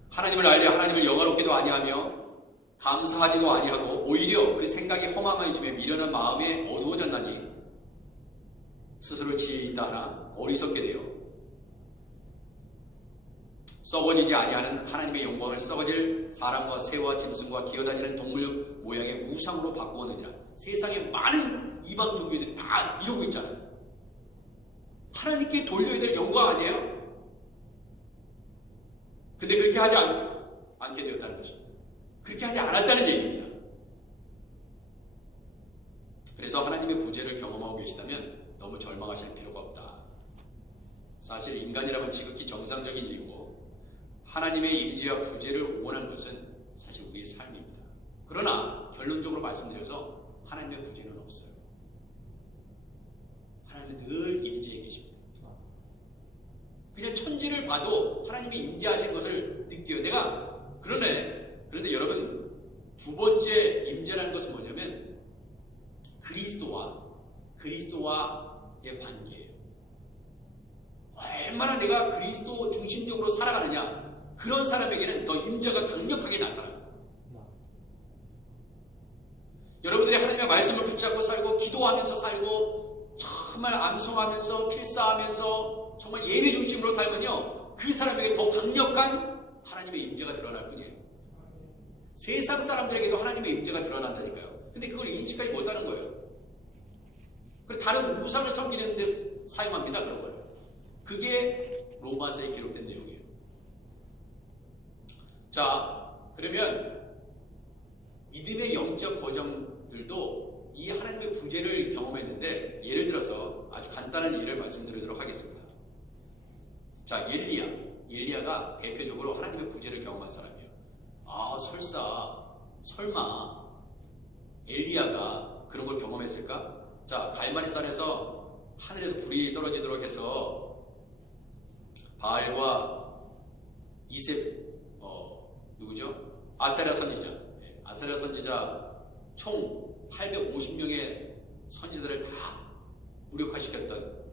하나님을 알되 하나님을 영화롭게도 아니하며 감사하지도 아니하고 오히려 그 생각이 허망해지며 미련한 마음에 어두워졌나니 스스로 지혜 있다 하나 어리석게 되어 썩어지지 아니하는 하나님의 영광을 썩어질 사람과 새와 짐승과 기어다니는 동물 모양의 우상으로 바꾸었느니라. 세상에 많은 이방 종교들이 다 이러고 있잖아요. 하나님께 돌려야 될 영광 아니에요? 근데 그렇게 하지 않게 되었다는 것입니다. 그렇게 하지 않았다는 얘기입니다. 그래서 하나님의 부재를 경험하고 계시다면 너무 절망하실 필요가 없다. 사실 인간이라면 지극히 정상적인 일이고 하나님의 임재와 부재를 원하는 것은 사실 우리의 삶입니다. 그러나 결론적으로 말씀드려서 하나님의 부재는 없어요. 하나님은 늘 임재해 계십니다. 그냥 천지를 봐도 하나님이 임재하신 것을 느껴요. 그런데 여러분 두 번째 임재라는 것은 뭐냐면 그리스도와의 관계예요. 얼마나 내가 그리스도 중심적으로 살아가느냐, 그런 사람에게는 더 임재가 강력하게 나타납니다. 여러분들이 하나님의 말씀을 붙잡고 살고 기도하면서 살고 정말 암송하면서 필사하면서 정말 예배 중심으로 살면요, 그 사람에게 더 강력한 하나님의 임재가 드러날 뿐이에요. 세상 사람들에게도 하나님의 임재가 드러난다니까요. 근데 그걸 인식하지 못하는 거예요. 그리고 다른 우상을 섬기는 데 사용합니다. 그런 걸. 그게 로마서에 기록된 내용이에요. 자, 그러면 믿음의 영적 과정들도 이 하나님의 부재를 경험했는데, 예를 들어서 아주 간단한 예를 말씀드리도록 하겠습니다. 자, 엘리야가 대표적으로 하나님의 부재를 경험한 사람이에요. 설마 엘리야가 그런 걸 경험했을까? 자, 갈멜산에서 하늘에서 불이 떨어지도록 해서 바알과 아세라 선지자 총 850명의 선지자들을 다 무력화시켰던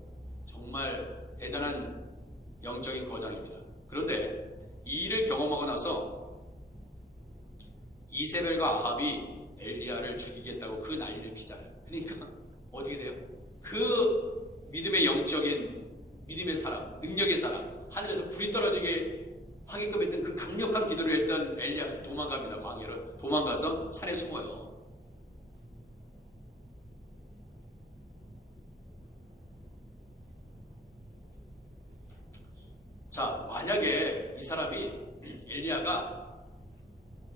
정말 대단한 영적인 거장입니다. 그런데 이 일을 경험하고 나서 이세벨과 아합이 엘리야를 죽이겠다고 그 난리를 피잖아요. 그러니까 어떻게 돼요? 그 믿음의 영적인 믿음의 사람, 능력의 사람, 하늘에서 불이 떨어지게 하게끔 했던 그 강력한 기도를 했던 엘리야가 도망갑니다. 광야로 도망가서 산에 숨어요. 자, 만약에 이 사람이 엘리야가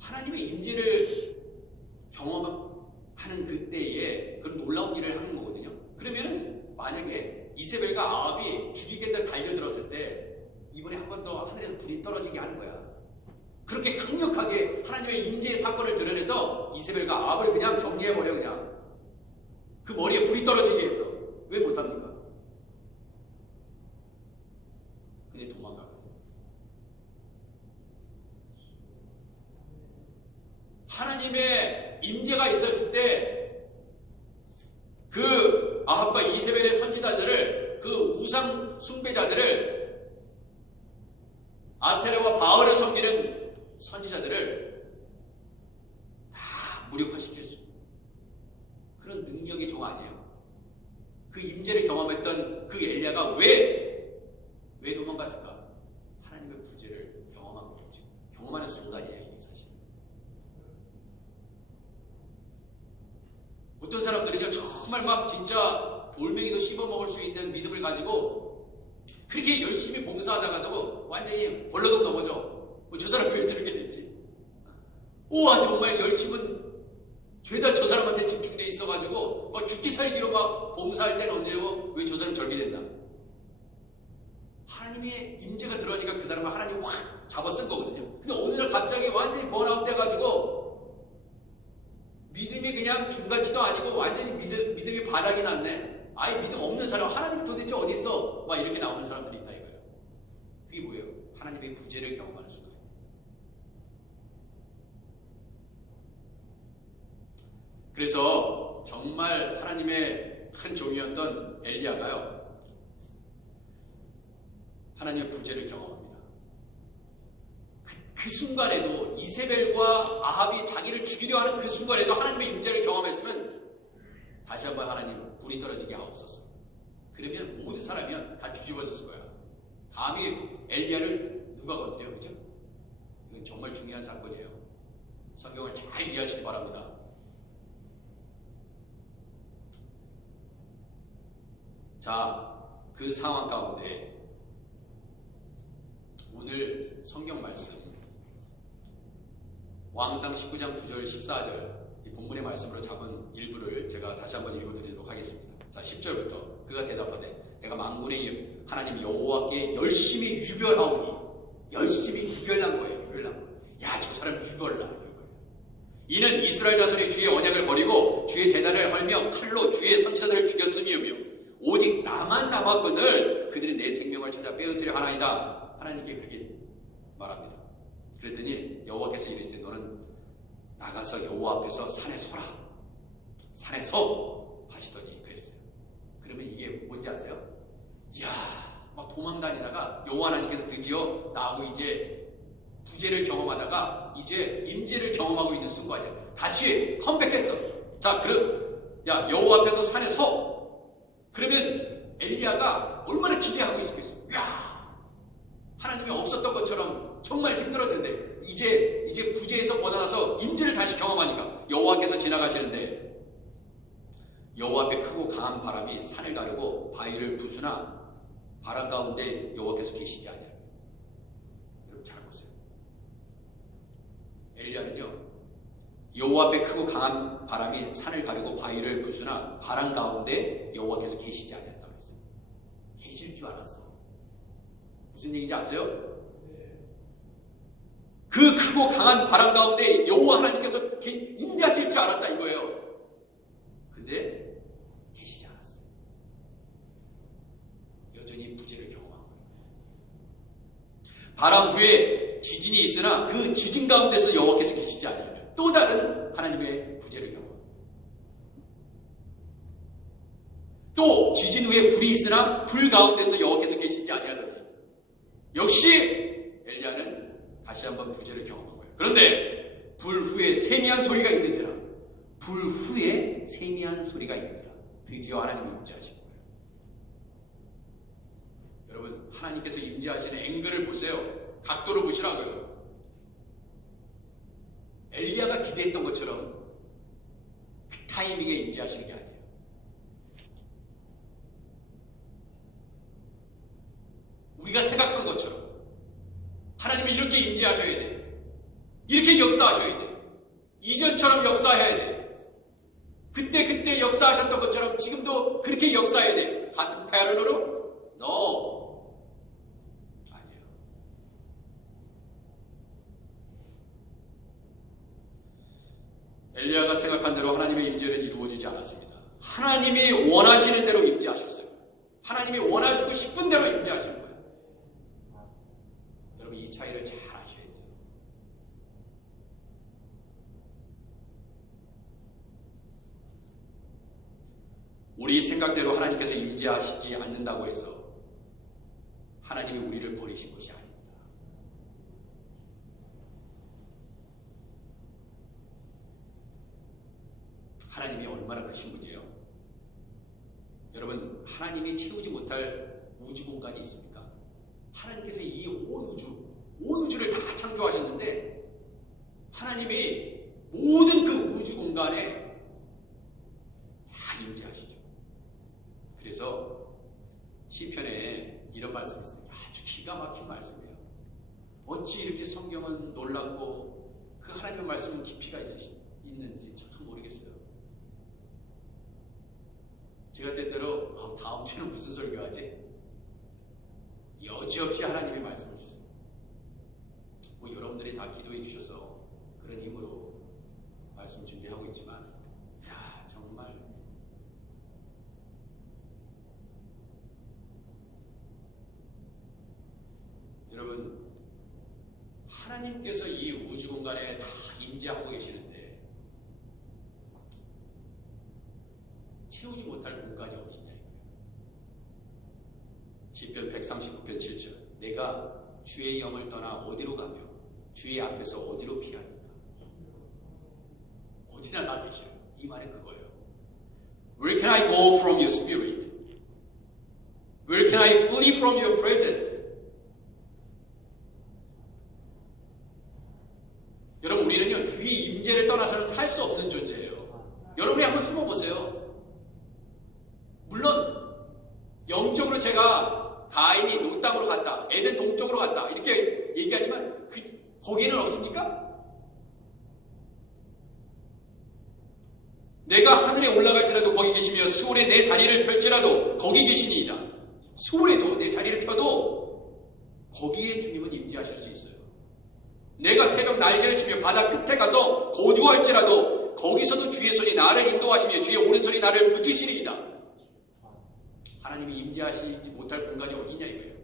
하나님의 임재를 경험하는 그때에 그런 놀라운 일을 하는 거거든요. 그러면은 만약에 이세벨과 아합이 죽이겠다 달려들었을 때 이번에 한 번 더 하늘에서 불이 떨어지게 하는 거야. 그렇게 강력하게 하나님의 임재의 사건을 드러내서 이세벨과 아합을 그냥 정리해버려. 그냥 그 머리에 불이 떨어지게 해서. 왜 못합니까? 그냥 도망가거든. 하나님의 임재가 있었을 때 그 아합과 이세벨의 선지자들을, 그 우상 숭배자들을, 아세라와 바알을 섬기는 선지자들을 다 무력화시킬 수 있는 그런 능력의 종 아니에요. 그 임재를 경험했던 그 엘리야가 왜 도망갔을까? 하나님의 부재를 경험한 거죠. 경험하는 순간이에요, 이게 사실. 어떤 사람들은요, 정말 막 진짜 돌멩이도 씹어먹을 수 있는 믿음을 가지고 그렇게 열심히 봉사하다가도 완전히 벌러덩 넘어져. 저 사람 왜 저렇게 됐지? 우와, 정말 열심은 죄다 저 사람한테 집중돼 있어가지고 막 죽기 살기로 막 봉사할 때는 언제고 왜 저 사람 저렇게 된다? 하나님의 임재가 들어가니까 그 사람을 하나님이 확 잡아 쓴 거거든요. 근데 어느 날 갑자기 완전히 번아웃 돼가지고 믿음이 그냥 중간치도 아니고 완전히 믿음이 바닥이 났네. 아예 믿음 없는 사람, 하나님 도대체 어디 있어? 막 이렇게 나오는 사람들이 있다 이거예요. 그게 뭐예요? 하나님의 부재를 경험하는 순간. 그래서 정말 하나님의 큰 종이었던 엘리야가요, 하나님의 부재를 경험합니다. 그 순간에도 이세벨과 아합이 자기를 죽이려 하는 그 순간에도 하나님의 임재를 경험했으면 다시 한번 하나님 불이 떨어지게 하옵소서. 그러면 모든 사람이 다 뒤집어졌을 거야. 감히 엘리야를 누가 건드려, 그죠? 이건 정말 중요한 사건이에요. 성경을 잘 이해하시기 바랍니다. 자, 그 상황 가운데 오늘 성경 말씀 왕상 19장 9절 14절 이 본문의 말씀으로 잡은 일부를 제가 다시 한번 읽어드리도록 하겠습니다. 자, 10절부터 그가 대답하되 내가 만군의 하나님 여호와께 열심히 유별하오니, 열심히 유별난 거예요. 유별난 거예요. 야, 저 사람 유별나. 이는 이스라엘 자손이 주의 언약을 버리고 주의 제단을 헐며 칼로 주의 선지자들을 죽였음이오며 오직 나만 남았거늘 그들이 내 생명을 찾아 빼앗으려 하나이다. 하나님께 그렇게 말합니다. 그랬더니 여호와께서 이르시되 너는 나가서 여호와 앞에서 산에 서라. 산에 서 하시더니 그랬어요. 그러면 이게 뭔지 아세요? 이야, 막 도망 다니다가 여호와 하나님께서 드디어 나하고 이제 부재를 경험하다가 이제 임재를 경험하고 있는 순간이야. 다시 컴백했어. 자, 야, 여호와 앞에서 산에 서. 그러면 엘리야가 얼마나 기대하고 있었겠어. 야, 하나님이 없었던 것처럼 정말 힘들었는데 이제 부재에서 벗어나서 임재를 다시 경험하니까 여호와께서 지나가시는데 여호와 앞에 크고 강한 바람이 산을 가르고 바위를 부수나 바람 가운데 여호와께서 계시지 않아요. 여러분 잘 보세요. 엘리야는요, 여호와 앞에 크고 강한 바람이 산을 가르고 바위를 부수나 바람 가운데 여호와께서 계시지 않았다고 했어요. 계실 줄 알았어. 무슨 얘기인지 아세요? 그 크고 강한 바람 가운데 여호와 하나님께서 임재하실 줄 알았다 이거예요. 근데 계시지 않았어요. 여전히 부재를 경험한 거예요. 바람 후에 지진이 있으나 그 지진 가운데서 여호와께서 계시지 않으면 또 다른 하나님의 부재를 경험합니다. 또 지진 후에 불이 있으나 불 가운데서 여호와께서 계시지 아니하더니 역시 엘리야는 다시 한번 부재를 경험한 거예요. 그런데 불 후에 세미한 소리가 있는지라, 불 후에 세미한 소리가 있는지라 드디어 하나님이 임재하신 거예요. 여러분, 하나님께서 임재하시는 앵글을 보세요. 각도를 보시라고요. 엘리야가 기대했던 것처럼 그 타이밍에 임재하시는 게 아니에요. 우리가 생각한 것처럼 하나님은 이렇게 임재하셔야 돼. 이렇게 역사하셔야 돼. 이전처럼 역사해야 돼. 그때 역사하셨던 것처럼 지금도 그렇게 역사해야 돼. 같은 패턴으로? No. 아니에요. 엘리야가 생각한 대로 하나님의 임재는 이루어지지 않았습니다. 하나님이 원하시는 대로 임재하셨어요. 하나님이 원하시고 싶은 대로 임재하시는 거예요. 여러분 이 차이를 잘 아셔야 돼요. 우리 생각대로 하나님께서 임재하시지 않는다고 해서 하나님이 우리를 버리신 것이 아닙니다. 하나님이 얼마나 크신 분이에요? 여러분, 하나님이 채우지 못할 우주 공간이 있습니까? 하나님께서 이 온 우주를 다 창조하셨는데 하나님이 모든 그 우주 공간에 다 임재하시죠. 그래서 시편에 이런 말씀이 있습니다. 아주 기가 막힌 말씀이에요. 어찌 이렇게 성경은 놀랍고 그 하나님의 말씀은 깊이가 있는지 참 모르겠어요. 제가 때때로 다음 주는 무슨 설교하지? 여지없이 하나님의 말씀을 주세요. 뭐 여러분들이 다 기도해 주셔서 그런 힘으로 말씀 준비하고 있지만 야 정말 여러분 하나님께서 이 우주 공간에 다 임재하고 계시는데 채우지 못할 공간이 어디 있냐 이거예요. 시편 139편 7절 내가 주의 영을 떠나 어디로 가며 주의 앞에서 어디로 피하니까. 어디나 다 계셔요. 이 말은 그거예요. Where can I go from your spirit? Where can I flee from your presence? 여러분 우리는요 주의 임재를 떠나서는 살 수 없는 존재예요. 여러분이 한번 숨어보세요. 물론 영적으로 제가 가인이 농땅으로 갔다, 에덴 동쪽으로 갔다 이렇게 얘기하지만 거기는 없습니까? 내가 하늘에 올라갈지라도 거기 계시며 수월에 내 자리를 펼지라도 거기 계시니이다. 수월에도 내 자리를 펴도 거기에 주님은 임재하실 수 있어요. 내가 새벽 날개를 치며 바다 끝에 가서 거주할지라도 거기서도 주의 손이 나를 인도하시며 주의 오른손이 나를 붙드시리이다. 하나님이 임재하시지 못할 공간이 어디냐 이거예요.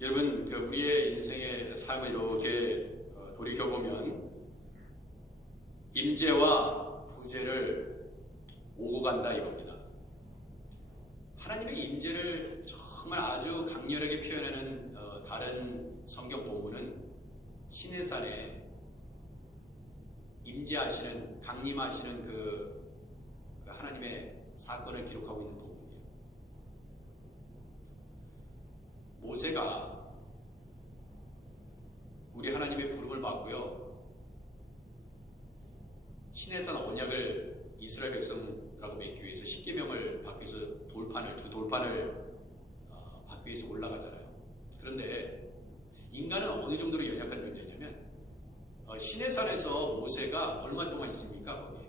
여러분 우리의 인생의 삶을 이렇게 돌이켜보면 임재와 부재를 오고 간다 이겁니다. 하나님의 임재를 정말 아주 강렬하게 표현하는 다른 성경 본문은 시내산에 임재하시는 강림하시는 그 하나님의 사건을 기록하고 있는 본문이에요. 모세가 우리 하나님의 부름을 받고요. 시내산 언약을 이스라엘 백성들하고 맺기 위해서 십계명을 받기 위해서 두 돌판을 받기 위해서 올라가잖아요. 그런데 인간은 어느 정도로 연약한 존재냐면 시내산에서 모세가 얼마 동안 있습니까? 거기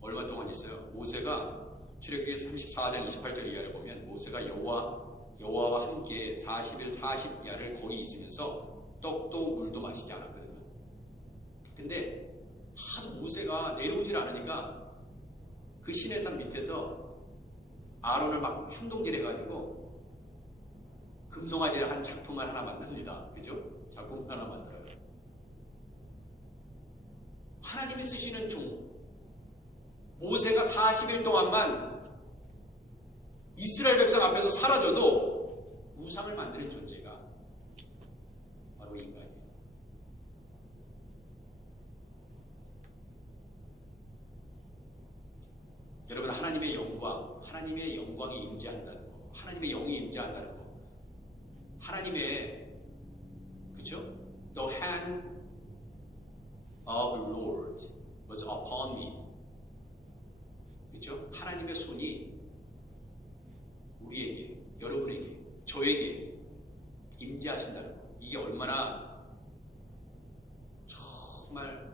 얼마 동안 있어요? 모세가 출애굽기 34장 28절 이하를 보면 모세가 여호와와 함께 40일 40야를 거기 있으면서 떡도 물도 마시지 않았거든요. 근데 하도 모세가 내려오질 않으니까 그 시내산 밑에서 아론을 막 흉동질해가지고 금송아지 한 작품을 하나 만듭니다. 그죠? 작품을 하나 만들어요. 하나님이 쓰시는 종 모세가 40일 동안만 이스라엘 백성 앞에서 사라져도 우상을 만드는 존재가 바로 인간이에요. 여러분 하나님의 영광이 임재한다는 거, 하나님의 영이 임재한다는 거, 하나님의 그렇죠? The hand of the Lord was upon me. 그렇죠? 하나님의 손이 우리에게, 여러분에게, 저에게 임재하신다는 거. 이게 얼마나 정말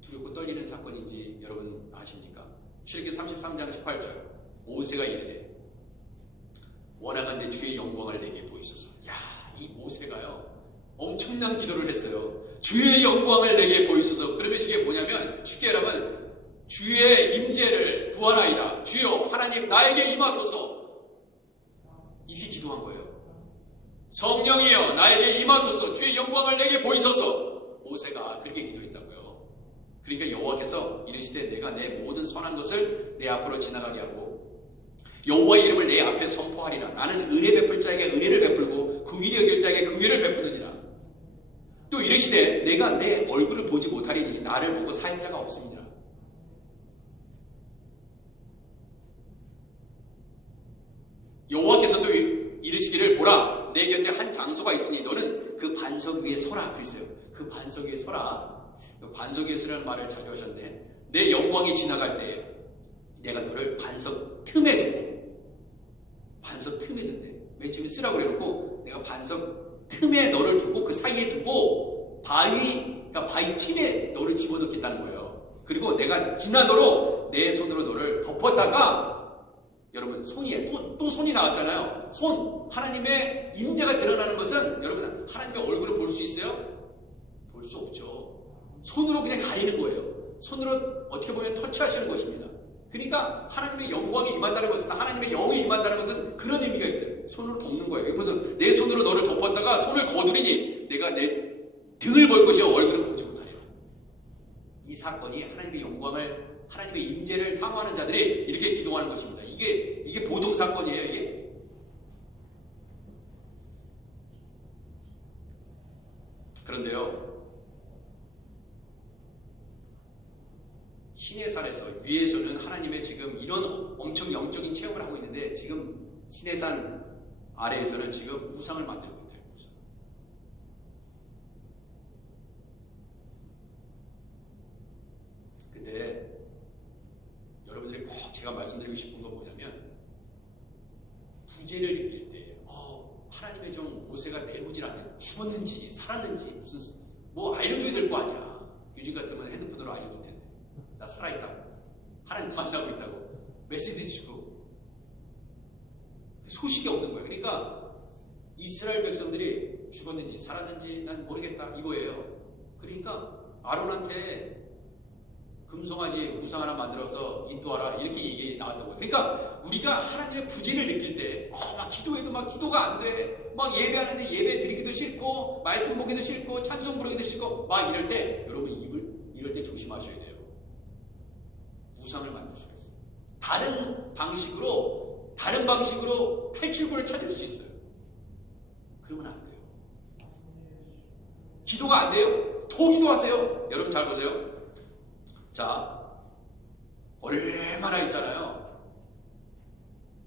두렵고 떨리는 사건인지 여러분 아십니까? 출애굽기 33장 18절 모세가 이르되 원하건대 주의 영광을 내게 보이소서. 야, 이 모세가요 엄청난 기도를 했어요. 주의 영광을 내게 보이소서. 그러면 이게 뭐냐면 쉽게 말하면 주의 임재를 구하나이다. 주여 하나님 나에게 임하소서. 이렇게 기도한 거예요. 성령이여 나에게 임하소서. 주의 영광을 내게 보이소서. 모세가 그렇게 기도했다고요. 그러니까 여호와께서 이르시되 내가 내 모든 선한 것을 내 앞으로 지나가게 하고 여호와의 이름을 내 앞에 선포하리라. 나는 은혜 베풀 자에게 은혜를 베풀고 긍휼히 여길 자에게 긍휼을 베푸느니라. 또 이르시되 내가 내 얼굴을 보지 못하리니 나를 보고 살 자가 없습니다. 여호와께서 또 이르시기를 보라 내 곁에 한 장소가 있으니 너는 그 반석 위에 서라 그랬어요. 그 반석 위에 서라. 그 반석 위에 서라는 말을 자주 하셨네. 내 영광이 지나갈 때 내가 너를 반석 틈에 두고 반석 틈에 둔대. 맨 처음에 쓰라고 그래놓고 내가 반석 틈에 너를 두고 그 사이에 두고 그러니까 바위 틈에 너를 집어넣겠다는 거예요. 그리고 내가 지나도록 내 손으로 너를 덮었다가 여러분 손이에요. 또 손이 나왔잖아요. 손. 하나님의 임재가 드러나는 것은 여러분 하나님의 얼굴을 볼 수 있어요? 볼 수 없죠. 손으로 그냥 가리는 거예요. 손으로 어떻게 보면 터치하시는 것입니다. 그러니까 하나님의 영광이 임한다는 것은 하나님의 영이 임한다는 것은 그런 의미가 있어요. 손으로 덮는 거예요. 그래서 내 손으로 너를 덮었다가 손을 거두리니 내가 내 등을 볼 것이요 얼굴을 보지 못하리라. 이 사건이 하나님의 영광을 하나님의 임재를 사모하는 자들이 이렇게 기도하는 것입니다. 이게 보통 사건이에요. 이게 그런데요 시내산에서 위에서는 하나님의 지금 이런 엄청 영적인 체험을 하고 있는데 지금 시내산 아래에서는 지금 우상을 만들고 있대요. 근데 여러분들이 꼭 제가 말씀드리고 싶은 건 뭐냐면 부재를 느낄 때 하나님의 종 모세가 내놓질 않아요. 죽었는지 살았는지 무슨 뭐 알려줘야 될 거 아니야. 요즘 같으면 핸드폰으로 알려줄 텐데 나 살아있다고 하나님 만나고 있다고 메시지 주고 소식이 없는 거예요. 그러니까 이스라엘 백성들이 죽었는지 살았는지 난 모르겠다 이거예요. 그러니까 아론한테 금송아지 우상 하나 만들어서 인도하라 이렇게 얘기 나왔던 거예요. 그러니까 우리가 하나님의 부재를 느낄 때 막 기도해도 막 기도가 안 돼. 막 예배하는데 예배 드리기도 싫고 말씀 보기도 싫고 찬송 부르기도 싫고 막 이럴 때 여러분 이럴 때 조심하셔야 돼요. 우상을 만들 수가 있어요. 다른 방식으로 탈출구를 찾을 수 있어요. 그러면 안 돼요. 기도가 안 돼요? 더 기도하세요. 여러분 잘 보세요. 자, 얼마나 있잖아요.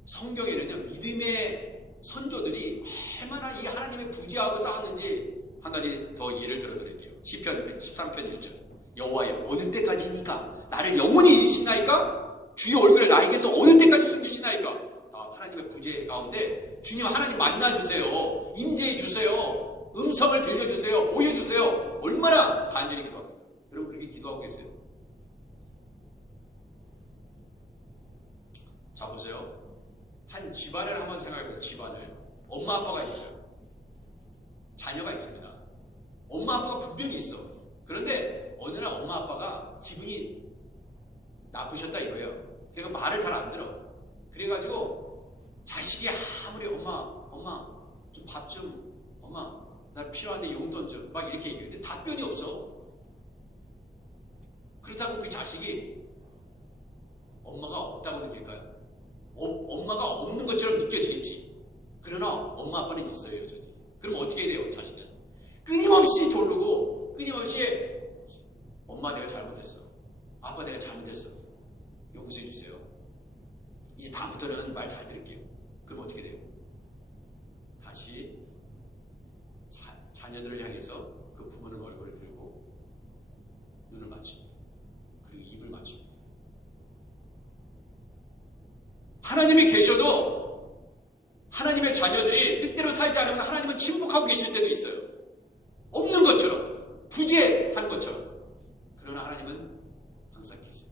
성경에는요, 믿음의 선조들이 얼마나 이 하나님의 부재하고 싸웠는지 한 가지 더 예를 들어드릴게요. 시편 13편 1절. 여호와여 어느 때까지니까 나를 영원히 잊으시나이까? 주의 얼굴을 나에게서 어느 때까지 숨기시나이까? 하나님의 부재 가운데 주님 하나님 만나주세요. 임재해 주세요. 음성을 들려주세요. 보여주세요. 얼마나 간절히 기도합니까? 여러분 그렇게 기도하고 계세요? 자 보세요. 한 집안을 한번 생각해보세요. 집안을. 엄마 아빠가 있어요. 자녀가 있습니다. 엄마 아빠가 분명히 있어. 그런데 어느 날 엄마 아빠가 기분이 나쁘셨다 이거예요. 그러니까 말을 잘 안 들어. 그래가지고 자식이 아무리 엄마 좀 밥 좀 엄마 나 필요한데 용돈 좀 막 이렇게 얘기해요. 근데 답변이 없어. 그렇다고 그 자식이 엄마가 없다고 느낄까요? 엄마가 없는 것처럼 느껴지겠지. 그러나 엄마 아빠는 있어요. 여전히. 그럼 어떻게 해야 돼요? 자식은 끊임없이 조르고 끊임없이 엄마 내가 잘못했어. 아빠 내가 잘못했어. 용서해 주세요. 이제 다음부터는 말 잘 들을게요. 그럼 어떻게 돼요? 다시 자녀들을 향해서 그 부모는 얼굴을 들고 눈을 맞춥니다. 그리고 입을 맞춥니다. 하나님이 계셔도 하나님 하나님의 자녀들이 뜻대로 살지 않으면 하나님은 침묵하고 계실 때도 있어요. 없는 것처럼, 부재하는 것처럼. 그러나 하나님은 항상 계세요.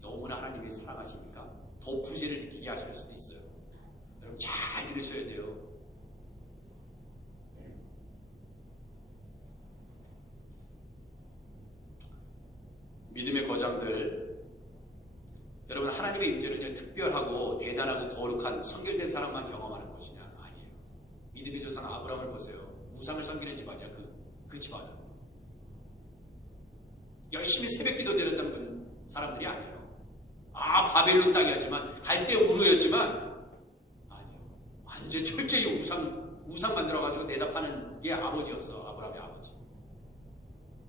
너무나 하나님이 사랑하시니까 더 부재를 느끼게 하실 수도 있어요. 여러분 잘 들으셔야 돼요. 믿음의 거장들, 여러분 하나님의 임재는요 특별하고 대단하고 거룩한 선결된 사람만 경험하는 것이냐? 아니에요. 믿음의 조상 아브라함을 보세요. 우상을 섬기는 집안이야. 그 집안은 열심히 새벽기도 드렸던 사람들이 아니에요. 바벨론 땅이었지만 갈대 우르였지만 아니에요. 완전 철저히 우상 만들어가지고 내답하는 게 아버지였어. 아브라함의 아버지.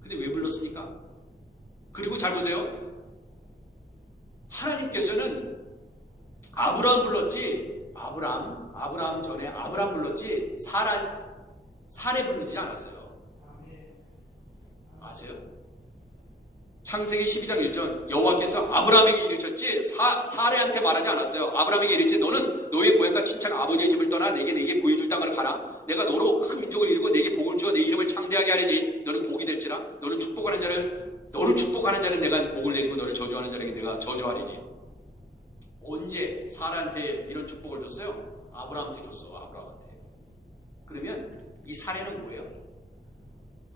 근데 왜 불렀습니까? 그리고 잘 보세요. 하나님께서는 아브라함 불렀지, 아브라함 전에 아브라함 불렀지, 사례 부르지 않았어요. 아세요? 창세기 12장 1절 여호와께서 아브라함에게 이르셨지 사례한테 말하지 않았어요. 아브라함에게 이르시되 너는 너의 고향과 친척 아버지의 집을 떠나 내게 보여줄 땅을 가라. 내가 너로 큰 민족을 이루고 내게 복을 주어 내 이름을 창대하게 하리니 너는 복이 될지라. 너를 축복하는 자는 내가 복을 내리고 너를 저주하는 자에게 내가 저주하리니. 언제 사라한테 이런 축복을 줬어요? 아브라함한테 줬어. 아브라함한테. 그러면 이 사례는 뭐예요?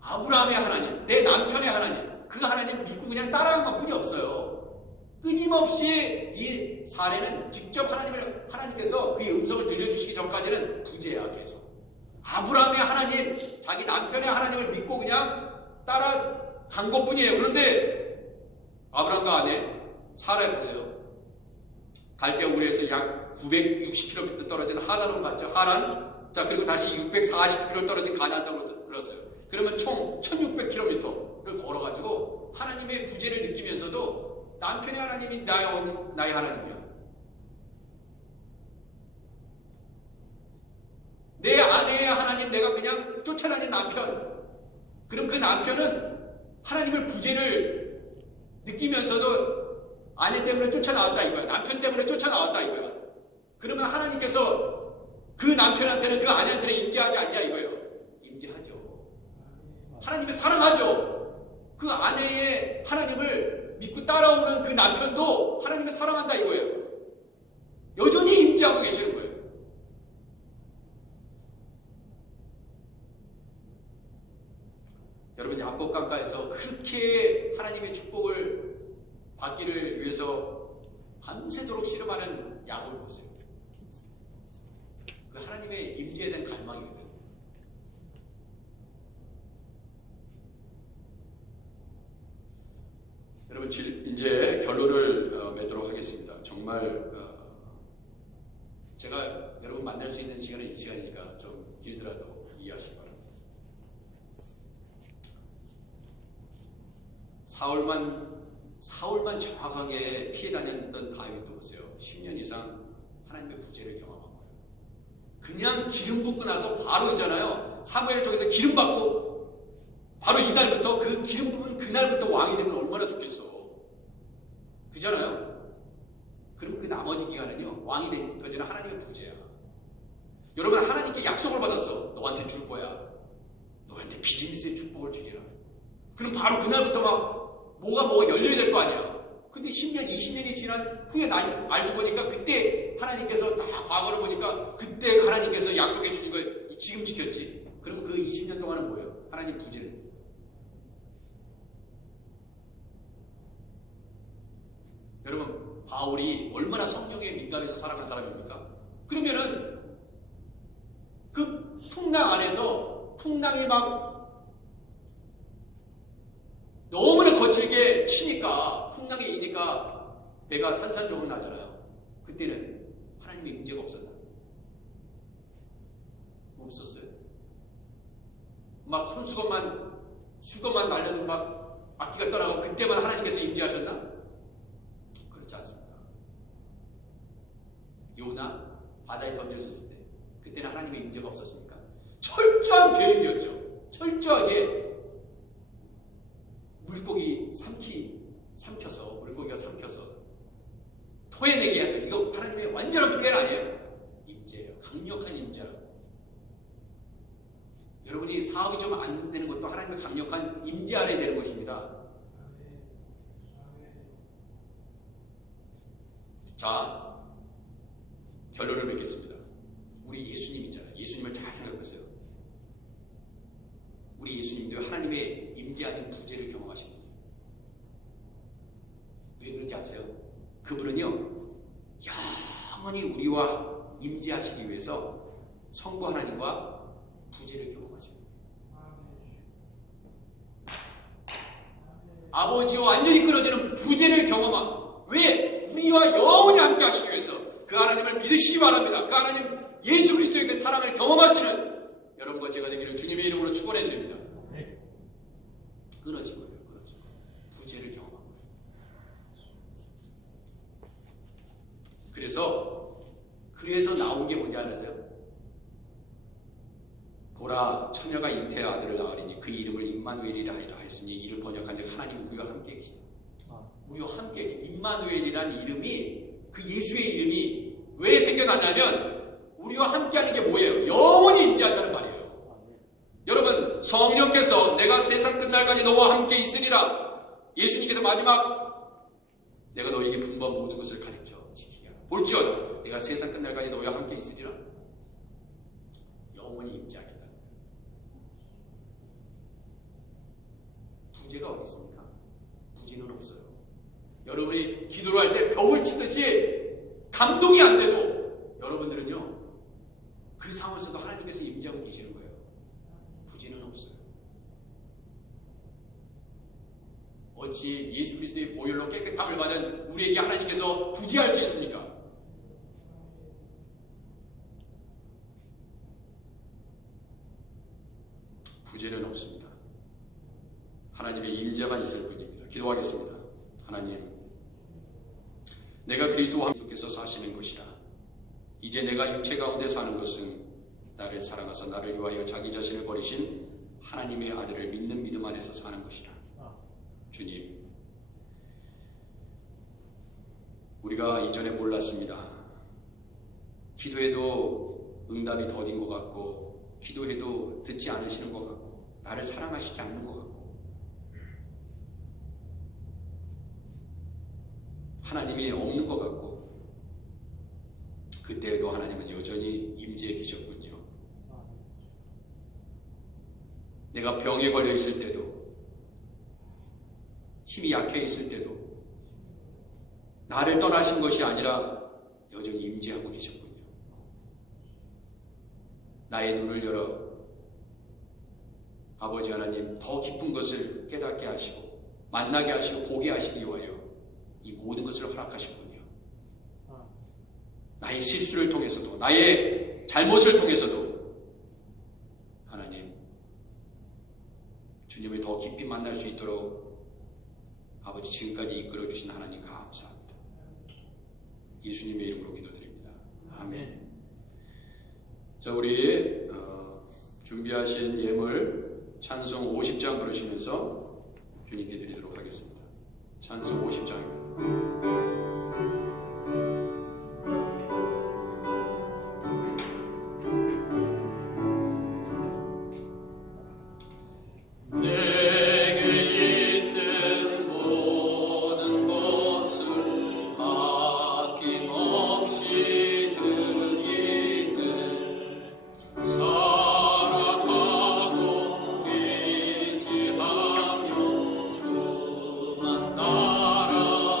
아브라함의 하나님, 내 남편의 하나님, 그 하나님 믿고 그냥 따라간 것뿐이 없어요. 끊임없이 이 사례는 직접 하나님께서 그의 음성을 들려주시기 전까지는 부재야. 계속 아브라함의 하나님, 자기 남편의 하나님을 믿고 그냥 따라간 것뿐이에요. 그런데 아브라함과 아내 사라에 보세요. 갈대 우르에서 약 960km 떨어진 하란으로 갔죠. 하란. 자, 그리고 다시 640km 떨어진 가나안 땅으로 들었어요. 그러면 총 1600km를 걸어가지고 하나님의 부재를 느끼면서도 남편의 하나님이 나의 하나님이야. 내 아내의 하나님, 내가 그냥 쫓아다니는 남편. 그럼 그 남편은 하나님의 부재를 느끼면서도 아내 때문에 쫓아나왔다 이거야. 남편 때문에 쫓아나왔다 이거야. 그러면 하나님께서 그 남편한테는 그 아내한테는 임재하지 않냐 이거예요. 임재하죠. 하나님이 사랑하죠. 그 아내의 하나님을 믿고 따라오는 그 남편도 하나님을 사랑한다 이거예요. 여전히 임재하고 계시는 거예요. 여러분 야복강가에서 그렇게 하나님의 축복을 받기를 위해서 밤새도록 씨름하는 야곱을 보세요. 그 하나님의 임재에 대한 갈망이거든요. 여러분 이제 결론을 맺도록 하겠습니다. 정말 제가 여러분 만날 수 있는 시간은 이 시간이니까 좀 길더라도 이해하시기 바랍니다. 사울만 정확하게 피해 다녔던 다윗도 보세요. 10년 이상 하나님의 부재를 경험한 거예요. 그냥 기름 붓고 나서 바로 있잖아요. 사무엘을 통해서 기름 받고 바로 이날부터 그 기름 부은 그날부터 왕이 되면 얼마나 좋겠어. 그잖아요. 그럼 그 나머지 기간은요. 왕이 되기까지는 하나님의 부재야. 여러분 하나님께 약속을 받았어. 너한테 줄 거야. 너한테 비즈니스의 축복을 주기라. 그럼 바로 그날부터 막 뭐가 열려야 될 거 아니야. 근데 10년, 20년이 지난 후에 알고 보니까 그때 하나님께서 과거를 보니까 그때 하나님께서 약속해 주신 걸 지금 지켰지. 그러면 그 20년 동안은 뭐예요? 하나님 부재를 했어요. 여러분 바울이 얼마나 성령에 민감해서 살아간 사람입니까? 그러면은 그 풍랑 안에서 풍랑이 막 너무나 거칠게 치니까 풍랑에 이니까 배가 산산조각 나잖아요. 그때는 하나님의 임재가 없었나? 없었어요. 막 수건만 날려도 막 악기가 떠나고 그때만 하나님께서 임재하셨나? 그렇지 않습니다. 요나 바다에 던졌을 때 그때는 하나님의 임재가 없었습니까? 철저한 계획이었죠. 철저하게 물고기가 삼켜서 토해내게 해서 이거 하나님의 완전한 플랜 아니에요? 임재예요. 강력한 임재라고. 여러분이 사업이 좀 안 되는 것도 하나님의 강력한 임재 아래 되는 것입니다. 자, 결론을 맺겠습니다. 우리 예수님이잖아요. 예수님을 잘 생각해보세요. 우리 예수님도 하나님의 임재하는 부재를 경험하신 분이에요. 왜 그런지 아세요? 그분은요, 영원히 우리와 임재하시기 위해서 성부 하나님과 부재를 경험하십니다. 아버지와 완전히 끊어지는 부재를 경험한, 왜? 우리와 영원히 함께 하시기 위해서 그 하나님을 믿으시기 바랍니다. 그 하나님 예수 그리스도의 그 사랑을 경험하시는 여러분과 제가 되기를 주님의 이름으로 축원해 드립니다. 끊어진 거예요. 끊어진 거. 부재를 경험한 거예요. 그래서 나온 게 뭔지 알아요? 보라, 처녀가 잉태의 아들을 낳으리니 그 이름을 임마누엘이라 하였으니 이를 번역한 즉 하나님 우리와 함께 계시다. 우리와 함께 계시다. 임마누엘이라는 이름이, 그 예수의 이름이 왜 생겨나냐면 우리와 함께하는 게 뭐예요? 영원히 임재한다는 말이에요. 여러분, 성령께서 내가 세상 끝날까지 너와 함께 있으리라. 예수님께서 마지막 내가 너에게 분부한 모든 것을 가르쳐 지키게 하라. 볼지어다 내가 세상 끝날까지 너와 함께 있으리라. 영원히 임재하겠다. 부재가 어디 있습니까? 부재는 없어요. 여러분이 기도를 할 때 벽을 치듯이 감동이 안 돼도 여러분들은요, 그 상황에서도 하나님께서 임재하고 계시는 거예요. 부재는 없어요. 어찌 예수 그리스도의 보혈로 깨끗함을 받은 우리에게 하나님께서 부재할 수 있습니까? 부재는 없습니다. 하나님의 임재만 있을 뿐입니다. 기도하겠습니다. 하나님, 내가 그리스도와 함께서 사시는 것이라. 이제 내가 육체 가운데 사는 것은 나를 사랑하사 나를 위하여 자기 자신을 버리신 하나님의 아들을 믿는 믿음 안에서 사는 것이라. 주님, 우리가 이전에 몰랐습니다. 기도해도 응답이 더딘 것 같고, 기도해도 듣지 않으시는 것 같고, 나를 사랑하시지 않는 것 같고, 하나님이 없는 것 같고, 그때에도 하나님은 여전히 임재해 계셨군요. 내가 병에 걸려 있을 때도, 힘이 약해 있을 때도 나를 떠나신 것이 아니라 여전히 임재하고 계셨군요. 나의 눈을 열어 아버지 하나님 더 깊은 것을 깨닫게 하시고 만나게 하시고 보게 하시기 위하여 이 모든 것을 허락하셨군요. 나의 실수를 통해서도 나의 잘못을 통해서도 하나님 주님을 더 깊이 만날 수 있도록 아버지 지금까지 이끌어주신 하나님 감사합니다. 예수님의 이름으로 기도드립니다. 아멘. 자, 우리 준비하신 예물 찬송 50장 부르시면서 주님께 드리도록 하겠습니다. 찬송 50장입니다. 따라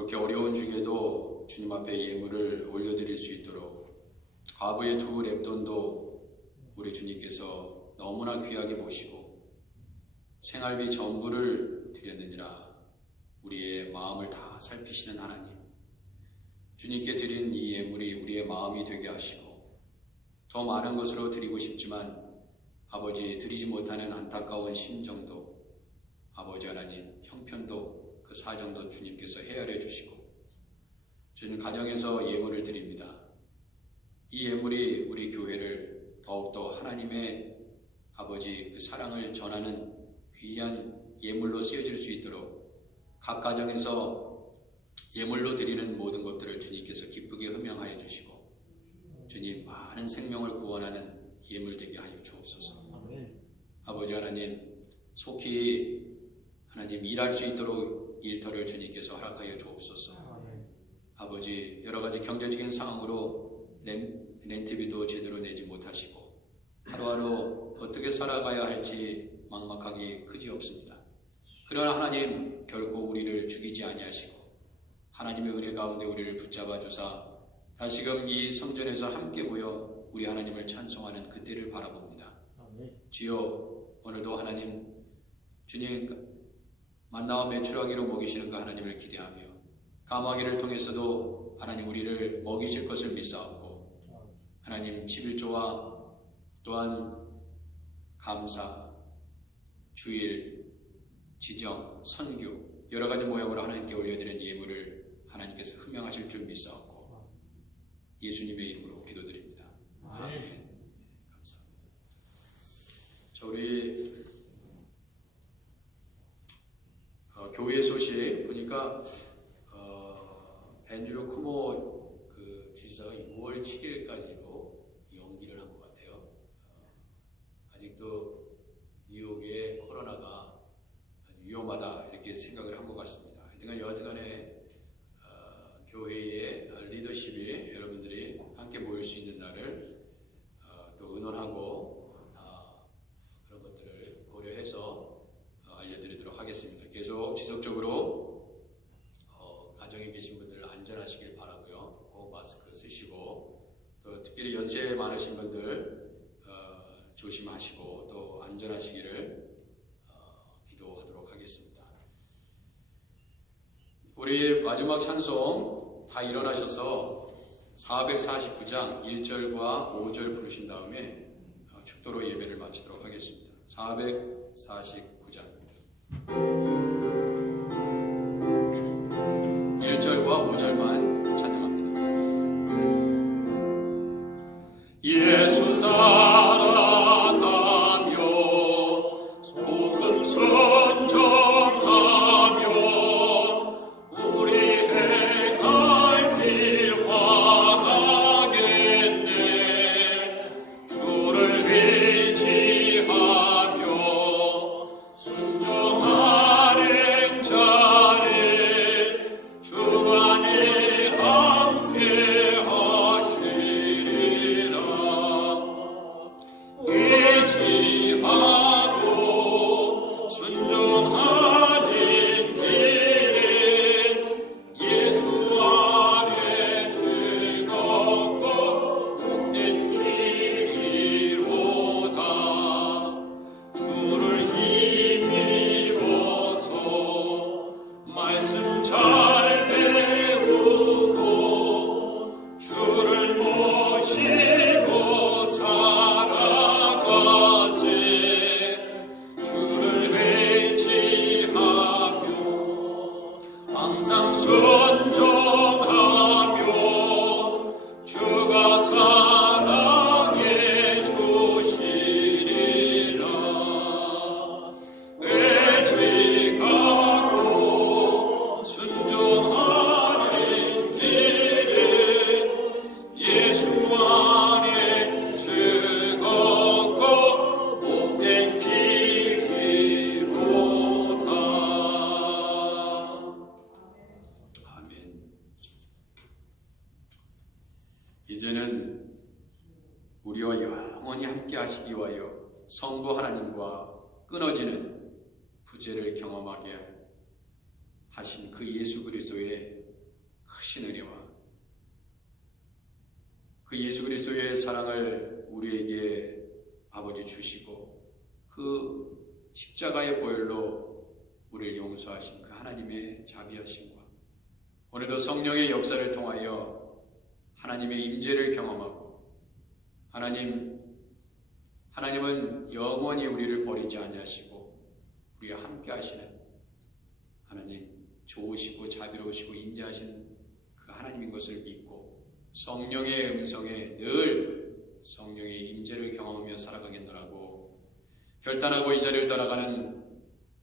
이렇게 어려운 중에도 주님 앞에 예물을 올려드릴 수 있도록 과부의 2 렙돈도 우리 주님께서 너무나 귀하게 보시고 생활비 전부를 드렸느니라. 우리의 마음을 다 살피시는 하나님, 주님께 드린 이 예물이 우리의 마음이 되게 하시고 더 많은 것으로 드리고 싶지만 아버지 드리지 못하는 안타까운 심정도 아버지 하나님 형편도 그 사정도 주님께서 헤아려 주시고 저는 가정에서 예물을 드립니다. 이 예물이 우리 교회를 더욱더 하나님의 아버지 그 사랑을 전하는 귀한 예물로 쓰여질 수 있도록 각 가정에서 예물로 드리는 모든 것들을 주님께서 기쁘게 흠양하여 주시고 주님 많은 생명을 구원하는 예물 되게 하여 주옵소서. 아버지 하나님 속히 하나님 일할 수 있도록 일터를 주님께서 허락하여 주옵소서. 아버지 여러가지 경제적인 상황으로 렌트비도 제대로 내지 못하시고 하루하루 어떻게 살아가야 할지 막막하기 그지없습니다. 그러나 하나님 결코 우리를 죽이지 아니하시고 하나님의 은혜 가운데 우리를 붙잡아 주사 다시금 이 성전에서 함께 모여 우리 하나님을 찬송하는 그때를 바라봅니다. 주여 오늘도 하나님 주님 만나와 매출하기로 먹이시는 그 하나님을 기대하며 감화기를 통해서도 하나님 우리를 먹이실 것을 믿사옵고 하나님 11조와 또한 감사, 주일, 지정, 선교 여러가지 모양으로 하나님께 올려드린 예물을 하나님께서 흠양하실 줄 믿사옵고 예수님의 이름으로 기도드립니다. 아멘. 감사합니다. 자, 우리 교회 소식 보니까 앤드류 쿠모 그 주지사가 6월 7일까지로 연기를 한 것 같아요. 아직도 뉴욕의 코로나가 아주 위험하다 이렇게 생각을 한 것 같습니다. 하여튼간 여하튼간에 교회의 리더십이 여러분들이 함께 모일 수 있는 날을 또 의논하고 그런 것들을 고려해서 알려드리도록 하겠습니다. 계속 지속적으로 가정에 계신 분들 안전하시길 바라고요. 꼭 마스크 쓰시고 또 특별히 연세 많으신 분들 조심하시고 또 안전하시기를 기도하도록 하겠습니다. 우리 마지막 찬송 다 일어나셔서 449장 1절과 5절 부르신 다음에 축도로 예배를 마치도록 하겠습니다. 449장 1절과 5절만 찬양합니다. 예수 따라가며 복음 선전하며 우리 행할 길 화하겠네. 주를 의지하며 순종하는 자를 주 안에 함께 하시리라. 의지하고 순종하는 길은 예수 안에 즐겁고 복된 길이로다. 주를 힘입어서 말씀 잘 배우고 주를 모시고 살아가세. 주를 의지하며 항상 순종하며 주가 사랑해 주시리라. 의지하고 순종하는 길은 예수 안에 즐겁고 복된 길이로다. 아멘. 이제는 우리와 영원히 함께 하시기 위하여 성부 하나님과 끊어지는 부재를 경험하게 하신 그 예수 그리스도의 크신 은혜와 그 예수 그리스도의 사랑을 우리에게 아버지 주시고 그 십자가의 보혈로 우리를 용서하신 그 하나님의 자비하심과 오늘도 성령의 역사를 통하여 하나님의 임재를 경험하고 하나님은 영원히 우리를 버리지 아니하시고 우리와 함께 하시는 하나님 좋으시고 자비로우시고 인자하신 그 하나님인 것을 믿고 성령의 음성에 늘 성령의 임재를 경험하며 살아가겠노라고 결단하고 이 자리를 떠나가는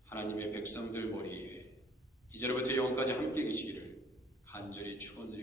하나님의 백성들 머리에 이제로부터 영원까지 함께 계시기를 간절히 축원드립니다.